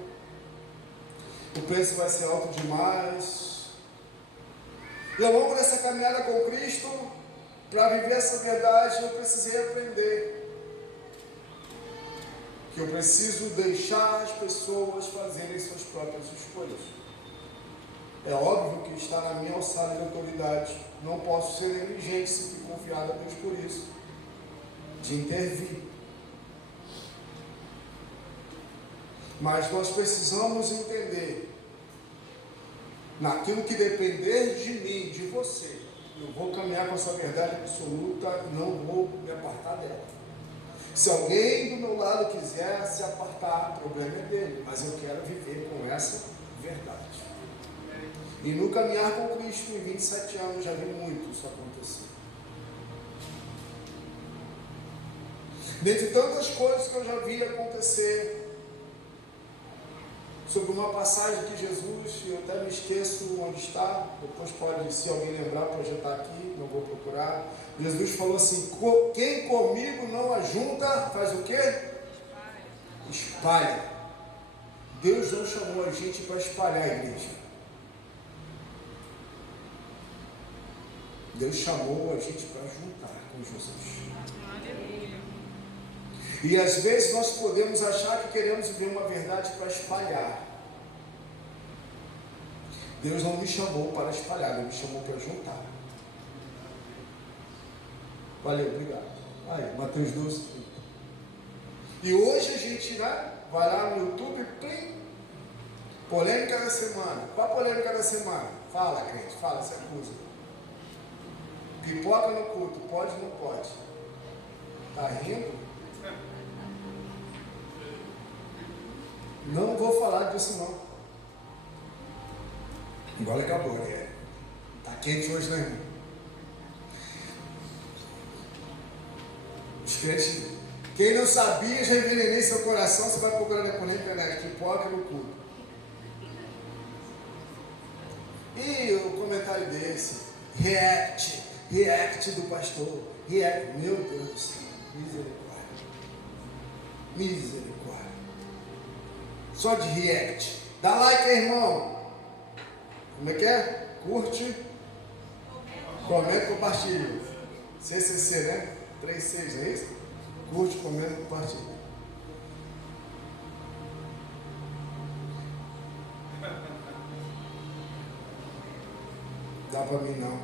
o preço vai ser alto demais. E ao longo dessa caminhada com Cristo, para viver essa verdade, eu precisei aprender que eu preciso deixar as pessoas fazerem suas próprias escolhas. É óbvio que está na minha alçada de autoridade, não posso ser negligente se fui confiado a Deus por isso, de intervir. Mas nós precisamos entender, naquilo que depender de mim, de você, Eu vou caminhar com essa verdade absoluta e não vou me apartar dela. Se alguém do meu lado quiser se apartar, o problema é dele, mas eu quero viver com essa verdade. E no caminhar com Cristo, em 27 anos, já vi muito isso acontecer. Dentre tantas coisas que eu já vi acontecer, sobre uma passagem que Jesus, eu até me esqueço onde está, depois pode, se alguém lembrar, projetar aqui, não vou procurar. Jesus falou assim: quem comigo não ajunta, faz o quê? Espalha. Deus não chamou a gente para espalhar a igreja. Deus chamou a gente para juntar com Jesus. E às vezes nós podemos achar que queremos viver uma verdade para espalhar. Deus não me chamou para espalhar, Ele me chamou para juntar. Valeu, obrigado. Aí, Mateus 12, 30. E hoje a gente vai lá no YouTube, plim, polêmica da semana. Qual a polêmica da semana? Fala, crente, fala, se acusa. Pipoca no culto, pode ou não pode? Tá rindo? Não vou falar disso não. Agora acabou, né? Tá quente hoje, né, irmão? Os crentes, quem não sabia, já envenenei seu coração, você vai procurar na internet, pipoca no culto. E o comentário desse, react do pastor, react, meu Deus do céu, misericórdia. Só de react. Dá like aí, irmão. Como é que é? Curte, comenta, compartilha. CCC, né? 3-6, não é isso? Curte, comenta, compartilha. Dá pra mim não.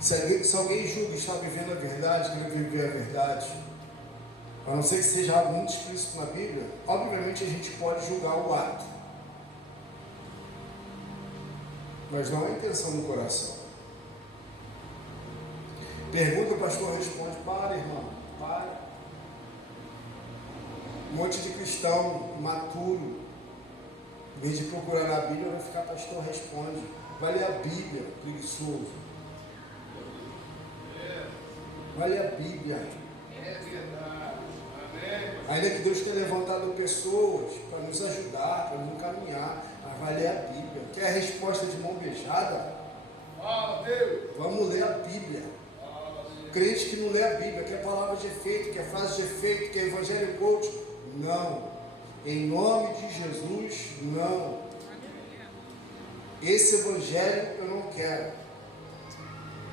Se alguém julga que está vivendo a verdade, que não viver a verdade, a não ser que seja algo muito explícito na Bíblia, obviamente a gente pode julgar o ato, mas não a intenção do coração. Pergunta, o pastor responde: para, irmão, para. Um monte de cristão maturo, em vez de procurar na Bíblia, vai ficar: pastor responde. Vai ler a Bíblia, preguiçoso. Vai ler a Bíblia. Ainda que Deus tenha levantado pessoas para nos ajudar, para nos encaminhar, mas vai ler a Bíblia. Quer a resposta de mão beijada? Vamos ler a Bíblia. Crente que não lê a Bíblia, quer palavra de efeito, quer frase de efeito, quer evangelho coach? Não. Em nome de Jesus, não. Esse evangelho eu não quero.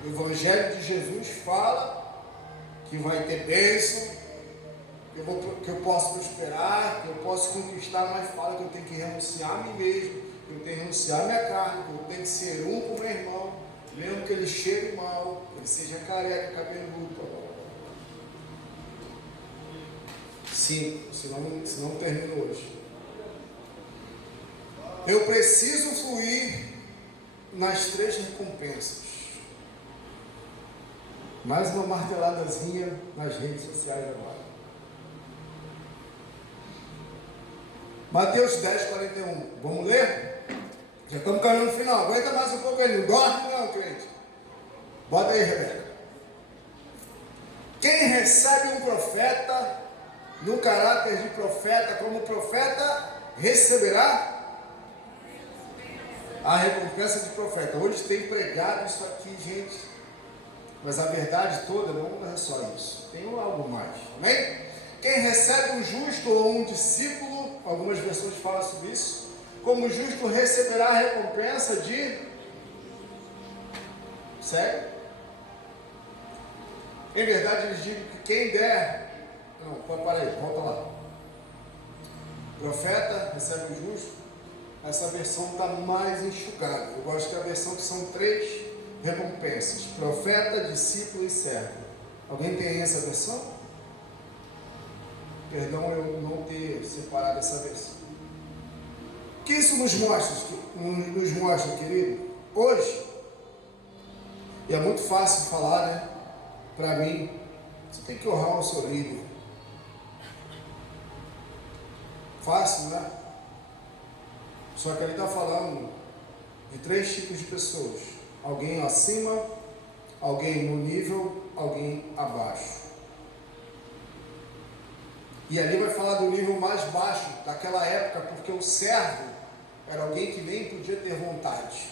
O evangelho de Jesus fala que vai ter bênção, que eu posso prosperar, que eu posso conquistar, mas fala que eu tenho que renunciar a mim mesmo, que eu tenho que renunciar a minha carne, que eu tenho que ser um com o meu irmão, mesmo que ele cheire mal, ele seja careca, cabeludo. Sim, senão termino hoje. Eu preciso fluir nas 3 recompensas. Mais uma marteladazinha nas redes sociais agora. Mateus 10, 41. Vamos ler? Já estamos caminhando no final. Aguenta mais um pouco aí. Não dorme não, crente. Bota aí, Rebeca. Quem recebe um profeta no caráter de profeta, como profeta, receberá a recompensa de profeta. Hoje tem pregado isso aqui, gente, mas a verdade toda não é só isso, tem algo mais, amém? Quem recebe um justo ou um discípulo, algumas versões falam sobre isso, como justo receberá a recompensa de... Sério? Em verdade eles dizem que quem der... Não, para aí, volta lá. Profeta recebe o justo. Essa versão está mais enxugada. Eu gosto da versão que são 3 recompensas: profeta, discípulo e servo. Alguém tem essa versão? Perdão eu não ter separado essa versão. O que isso nos mostra? nos mostra, querido? Hoje, e é muito fácil falar, né? Para mim, você tem que honrar o seu líder. Fácil, né? Só que ele está falando de 3 tipos de pessoas: alguém acima, alguém no nível, alguém abaixo. E ali vai falar do nível mais baixo daquela época, porque o servo era alguém que nem podia ter vontade.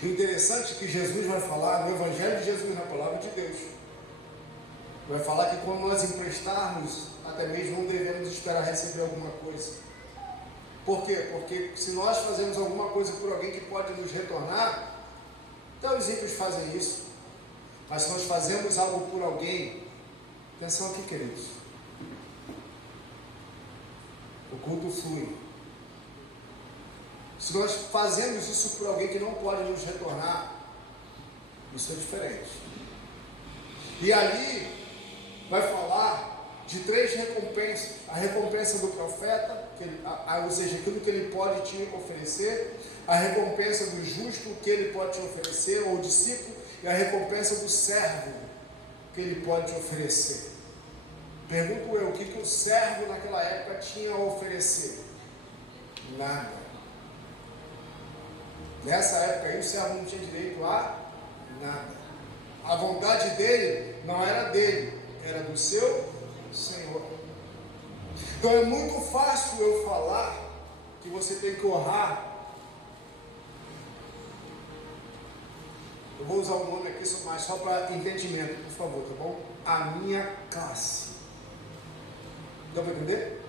O interessante é que Jesus vai falar no Evangelho de Jesus, na palavra de Deus, vai falar que quando nós emprestarmos, até mesmo não devemos esperar receber alguma coisa. Por quê? Porque se nós fazemos alguma coisa por alguém que pode nos retornar, então os ímpios fazem isso. Mas se nós fazemos algo por alguém, atenção aqui, queridos, o culto flui. Se nós fazemos isso por alguém que não pode nos retornar, isso é diferente. E ali vai falar de 3 recompensas: a recompensa do profeta, ou seja, aquilo que ele pode te oferecer; a recompensa do justo, que ele pode te oferecer, ou discípulo; e a recompensa do servo, que ele pode te oferecer. Pergunto eu, o que o servo naquela época tinha a oferecer? Nada. Nessa época aí o servo não tinha direito a nada. A vontade dele não era dele, era do seu Senhor. Então é muito fácil eu falar que você tem que honrar. Eu vou usar um nome aqui, mas só para entendimento, por favor, tá bom? A minha classe. Dá para entender?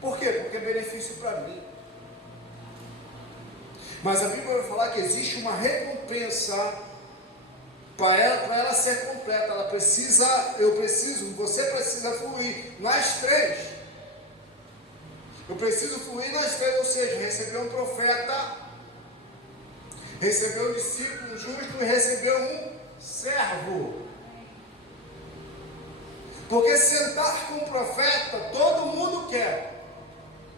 Por quê? Porque é benefício para mim. Mas a Bíblia vai falar que existe uma recompensa para ela ser completa. Ela precisa, você precisa fluir nas 3. Eu preciso fluir nas 3, ou seja, receber um profeta, receber um discípulo, um justo, e receber um servo. Porque sentar com um profeta, todo mundo quer.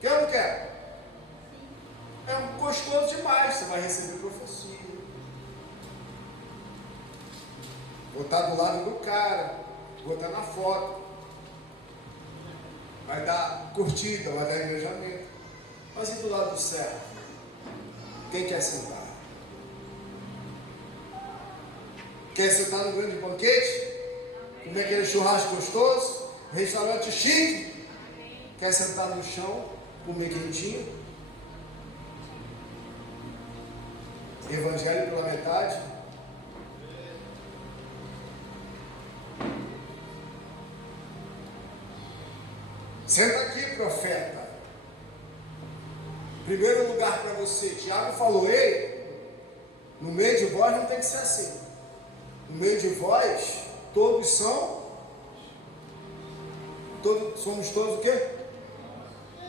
Quer ou não quer? É gostoso demais. Você vai receber profecia, vou estar do lado do cara, vou estar na foto, vai dar curtida, vai dar engajamento. Mas e do lado do servo? Quem quer sentar? Quer sentar no grande banquete? Comer aquele churrasco gostoso? Restaurante chique? Quer sentar no chão, comer quentinho? Evangelho pela metade? Senta aqui, profeta. Primeiro lugar para você. Tiago falou: ei, no meio de vós não tem que ser assim. No meio de vós, todos somos todos o quê?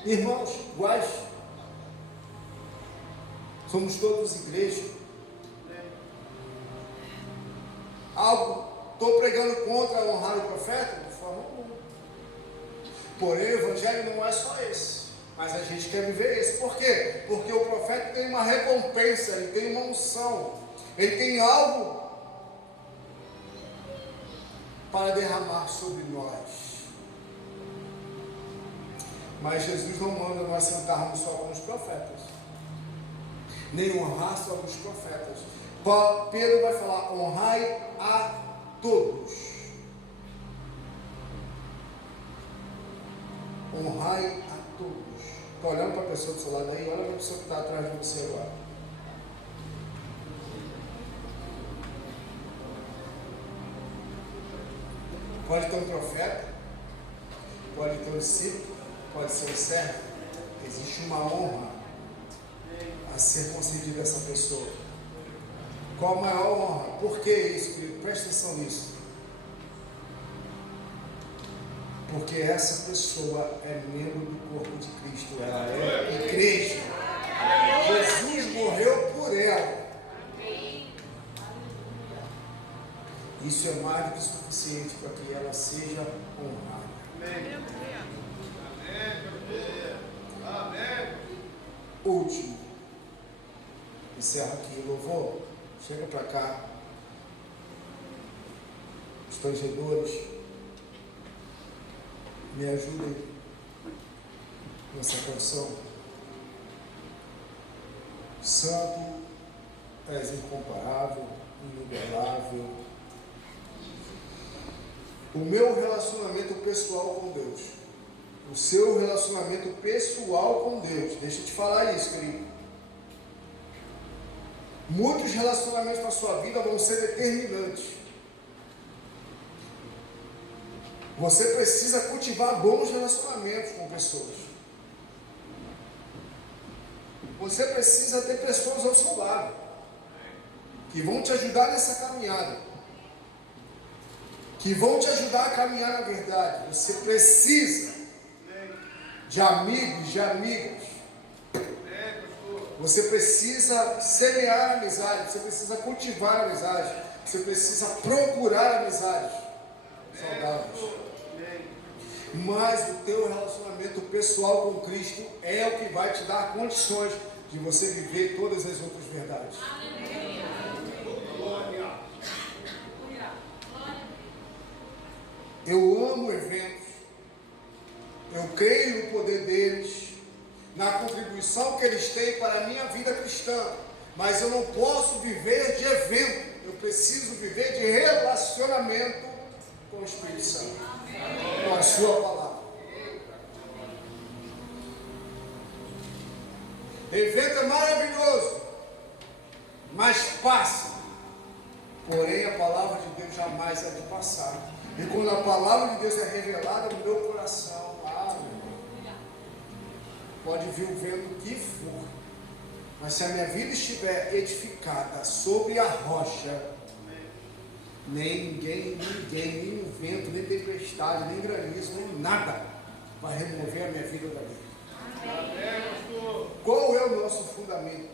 Irmãos, iguais. Somos todos igreja. Estou pregando contra honrar o profeta? De forma alguma. Porém, o evangelho não é só esse, mas a gente quer viver esse. Por quê? Porque o profeta tem uma recompensa, ele tem uma unção, ele tem algo para derramar sobre nós. Mas Jesus não manda nós sentarmos só com os profetas, nem honrar só os profetas. Pedro vai falar: honrai a todos. Honrai a todos. Está olhando para a pessoa do seu lado aí? Olha para a pessoa que está atrás de você agora. Pode ter um profeta, pode ter um discípulo, pode ser um servo. Existe uma honra a ser concedida a essa pessoa. Qual a maior honra? Por que isso, querido? Presta atenção nisso. Porque essa pessoa é membro do corpo de Cristo. Ela é igreja. Jesus morreu por ela. Isso é mais do que suficiente para que ela seja honrada. último. Encerra aqui, louvor. Chega para cá. Os tangedores, me ajudem nessa canção. Santo, és incomparável, inigualável. O meu relacionamento pessoal com Deus, o seu relacionamento pessoal com Deus, deixa eu te falar isso, querido. Muitos relacionamentos na sua vida vão ser determinantes. Você precisa cultivar bons relacionamentos com pessoas. Você precisa ter pessoas ao seu lado, que vão te ajudar nessa caminhada, que vão te ajudar a caminhar na verdade. Você precisa de amigos, de amigas. Você precisa semear amizade, você precisa cultivar amizade, você precisa procurar amizades saudáveis. Mas o teu relacionamento pessoal com Cristo é o que vai te dar condições de você viver todas as outras verdades. Eu amo eventos, eu creio no poder deles, na contribuição que eles têm para a minha vida cristã, mas eu não posso viver de evento, eu preciso viver de relacionamento com o Espírito Santo, com a sua palavra. Evento é maravilhoso, mas passa. Porém, a palavra de Deus jamais é de passar. E quando a palavra de Deus é revelada no meu coração, pode vir o vento que for, mas se a minha vida estiver edificada sobre a rocha, nem ninguém, nem o vento, nem tempestade, nem granizo, nem nada vai remover a minha vida dali. Qual é o nosso fundamento?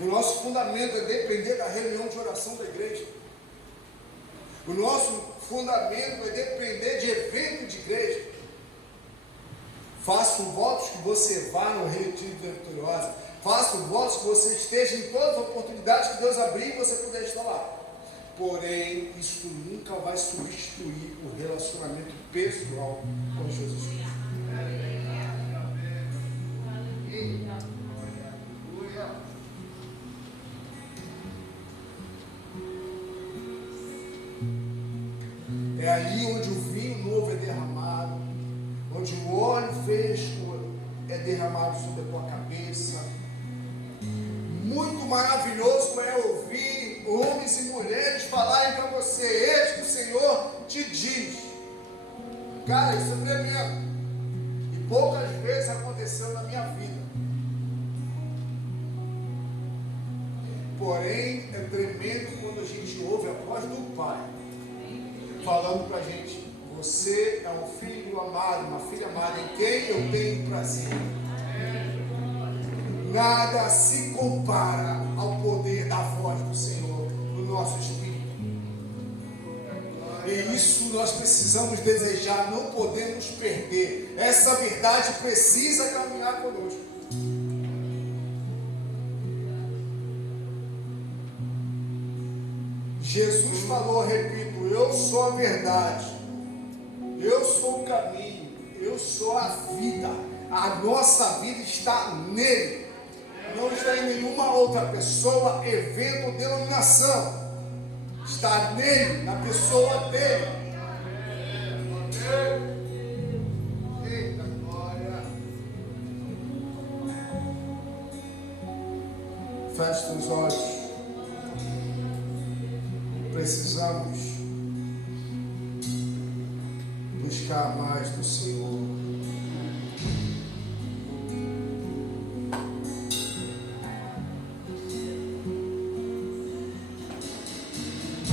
O nosso fundamento é depender da reunião de oração da igreja. O nosso fundamento é depender de evento de igreja. Faço votos que você vá no Retiro da Vitoriosa. Faço votos que você esteja em todas as oportunidades que Deus abrir e você puder estar lá. Porém, isso nunca vai substituir o relacionamento pessoal com Jesus Cristo. É aí onde o vinho novo é derramado, onde o óleo fresco é derramado sobre a tua cabeça. Muito maravilhoso é ouvir homens e mulheres falarem para você: eis que o Senhor te diz. Cara, isso é tremendo. E poucas vezes aconteceu na minha vida. Porém, é tremendo quando a gente ouve a voz do Pai falando para a gente: você é um filho amado, uma filha amada em quem eu tenho prazer. Nada se compara ao poder da voz do Senhor no nosso espírito. E isso nós precisamos desejar, não podemos perder. Essa verdade precisa caminhar conosco. Jesus falou, repito: eu sou a verdade, eu sou o caminho, eu sou a vida. A nossa vida está nele. Não está em nenhuma outra pessoa, evento ou denominação. Está nele, na pessoa dele. Eita glória. Feche os olhos. Precisamos buscar mais do Senhor.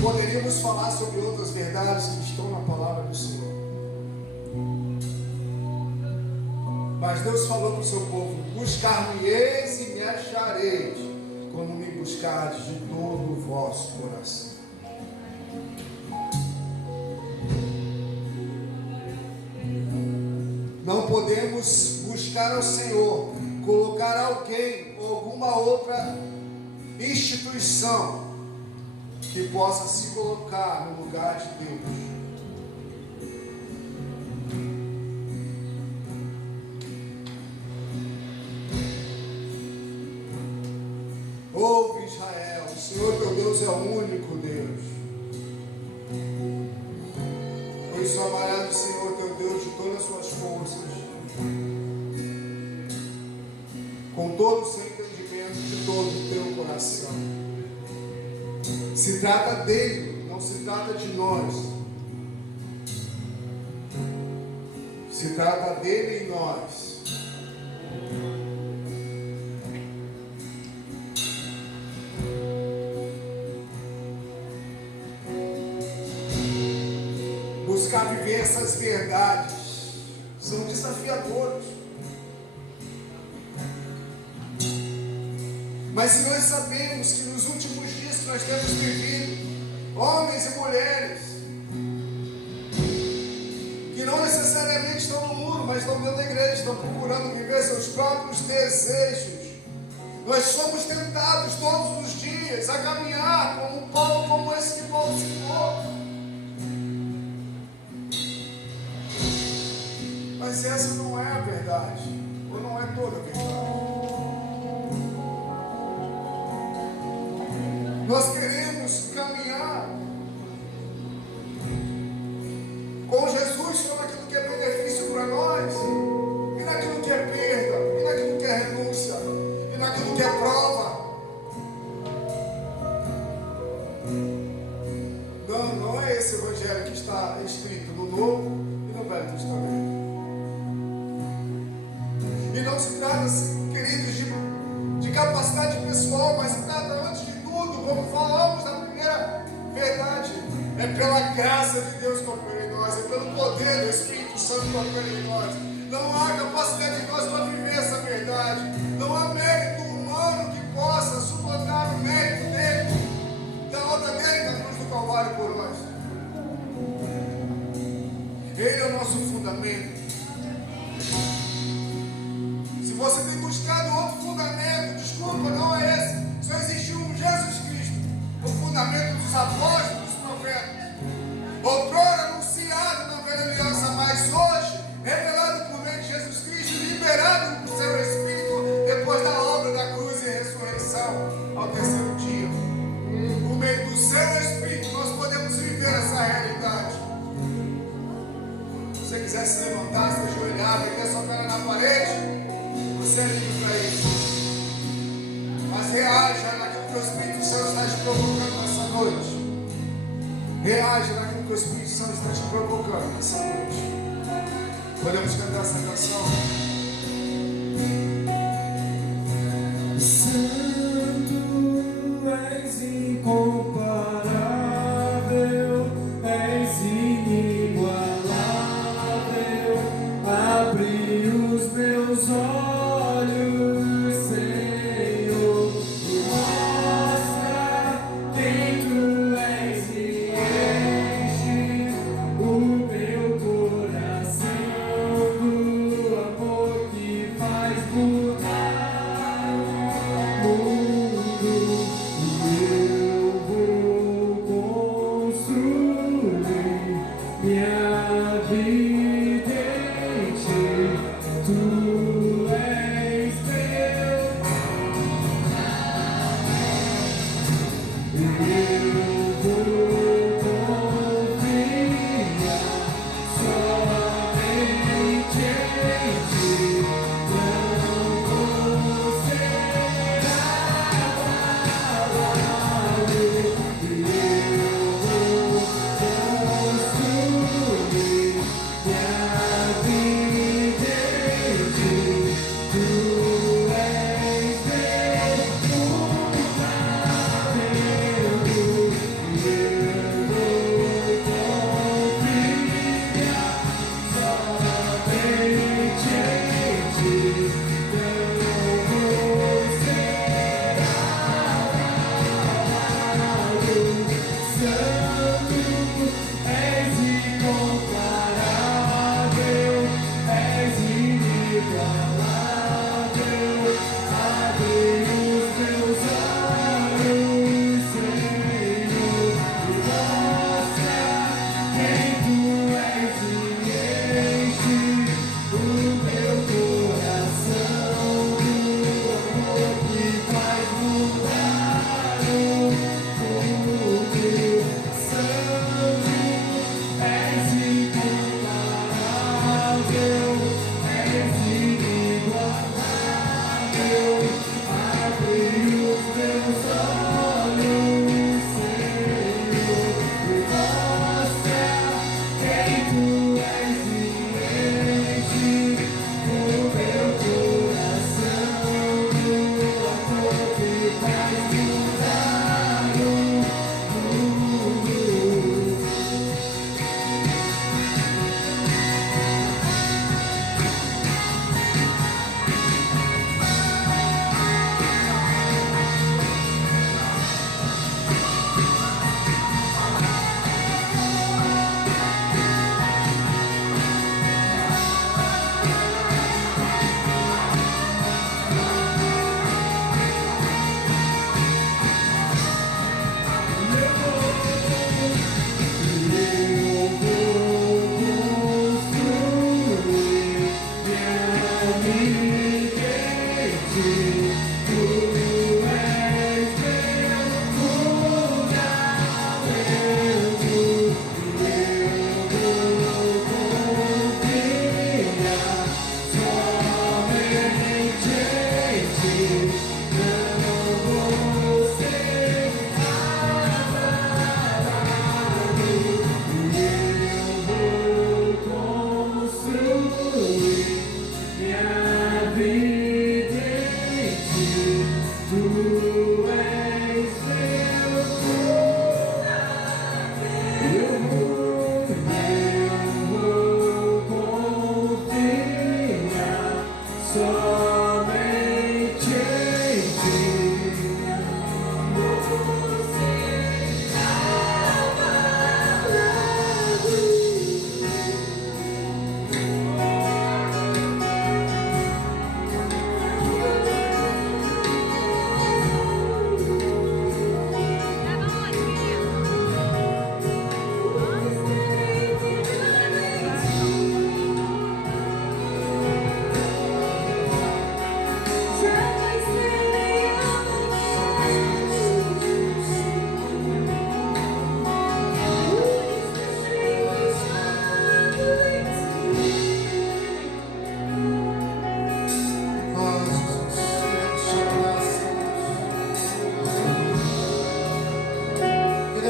Poderíamos falar sobre outras verdades que estão na palavra do Senhor. Mas Deus falou para o seu povo: buscar-me-eis e me achareis, quando me buscardes de todo o vosso coração. Não podemos buscar buscar ao Senhor, colocar alguém ou alguma outra instituição que possa se colocar no lugar de Deus. Ouve, Israel, o Senhor teu Deus é o único Deus. Por isso amarás o Senhor teu Deus de todas as suas forças, com todo o seu entendimento, de todo o teu coração. Se trata dele, não se trata de nós. Se trata dele em nós. Buscar viver essas verdades são desafiadores. Mas se nós sabemos que nos últimos dias que nós temos vivido, homens e mulheres, que não necessariamente estão no muro, mas estão dentro da igreja, estão procurando viver seus próprios desejos, nós somos tentados todos os dias a caminhar como um Paulo, como esse que Paulo citou. Mas essa não é a verdade, ou não é toda a verdade. Nós queremos caminhar com Jesus só naquilo que é benefício para nós, e naquilo que é perda, e naquilo que é renúncia, e naquilo que é prova. Não é esse evangelho que está escrito no Novo e no Velho Testamento. E não se trata, queridos, de capacidade pessoal, mas se trata, antes de tudo, como falamos na primeira verdade, é pela graça de Deus que opera em nós, é pelo poder do Espírito Santo que opera em nós. Não há capacidade de nós para viver essa verdade. Não há mérito humano que possa suplantar o mérito dele, da obra dele na cruz do Calvário por nós. Ele é o nosso fundamento. Se você tem buscado outro fundamento, desculpa, não é esse. Só existe um Jesus Cristo, o fundamento dos apóstolos, dos profetas. Outrora anunciado na velha aliança, mas hoje revelado por meio de Jesus Cristo, liberado do seu Espírito, depois da obra da cruz e ressurreição ao terceiro dia. Por meio do seu Espírito, nós podemos viver essa realidade. Se você quiser se levantar, se ajoelhar, meter sua cara na parede, você é livre para isso. Mas reaja naquilo que o Espírito Santo está te provocando nessa noite. Reaja naquilo que o Espírito Santo está te provocando nessa noite. Podemos cantar essa canção? Santo és incomparável, és inigualável. Abre os meus olhos, Senhor, e mostra quem tu és e enche o meu coração do amor.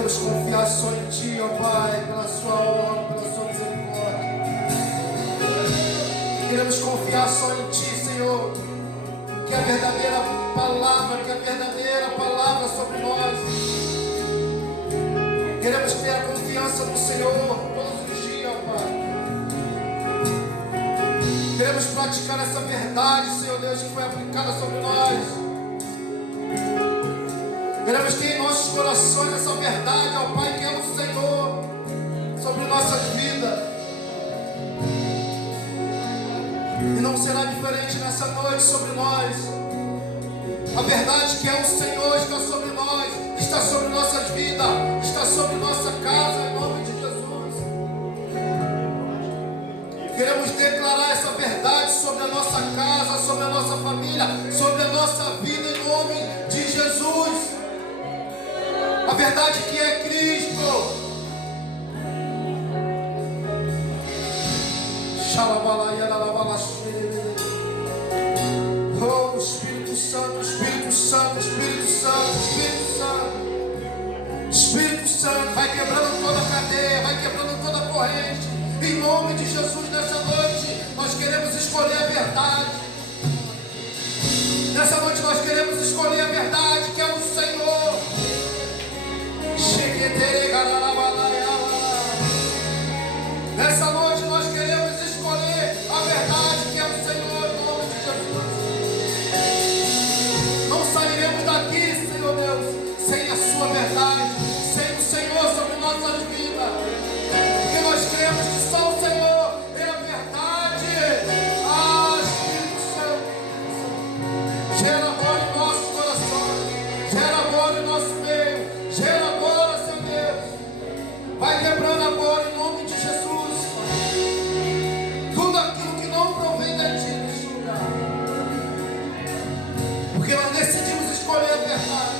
Confiar só em Ti, ó Pai, pela Sua honra, pela Sua misericórdia. Queremos confiar só em Ti, Senhor, que a verdadeira palavra sobre nós. Queremos ter a confiança no Senhor todos os dias, ó Pai. Queremos praticar essa verdade, Senhor Deus, que foi aplicada sobre nós. Queremos ter em nossos corações essa verdade, ó Pai, que é o Senhor, sobre nossas vidas. E não será diferente nessa noite sobre nós. A verdade que é o Senhor está sobre nós, está sobre nossas vidas, está sobre nossa casa, em nome de Jesus. Queremos declarar essa verdade sobre a nossa casa, sobre a nossa família, sobre a nossa vida, em nome de Jesus. A verdade que é Cristo. Oh, Espírito Santo, Espírito Santo, Espírito Santo, Espírito Santo. Espírito Santo, vai quebrando toda a cadeia, vai quebrando toda a corrente. Em nome de Jesus, nessa noite, nós queremos escolher a verdade. Nessa noite nós queremos escolher a verdade, que é o Senhor. Nessa noite nós queremos escolher a verdade, que é o Senhor, em nome de Jesus. Não sairemos daqui, Senhor Deus, sem a Sua verdade, sem o Senhor sobre nossas vidas, porque nós cremos que só o Senhor é a verdade. Espírito Santo, gera agora em nossos corações, gera agora em nosso meio, gera agora, Senhor Deus, vai quebrando agora em nome de Jesus tudo aquilo que não provém de Ti neste lugar, porque nós decidimos escolher a verdade,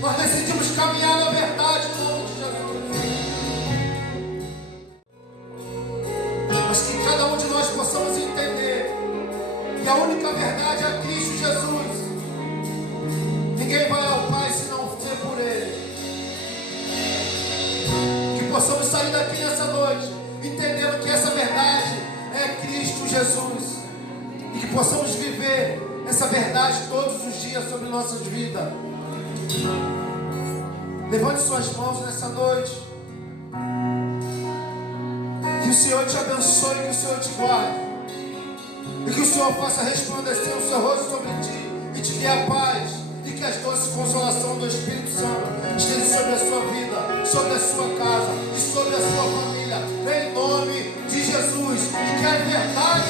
nós decidimos caminhar na verdade em nome de Jesus. Mas que cada um de nós possamos entender que a única verdade é Cristo Jesus. Ninguém vai ao Pai se não ser por Ele. Que possamos sair daqui nessa noite entendendo que essa verdade é Cristo Jesus, e que possamos viver essa verdade todos os dias sobre nossas vidas. Levante suas mãos nessa noite. Que o Senhor te abençoe, que o Senhor te guarde, e que o Senhor faça resplandecer o seu rosto sobre ti e te dê a paz, e que as doces consolação do Espírito Santo esteja sobre a sua vida, sobre a sua casa e sobre a sua família, em nome de Jesus. E que a verdade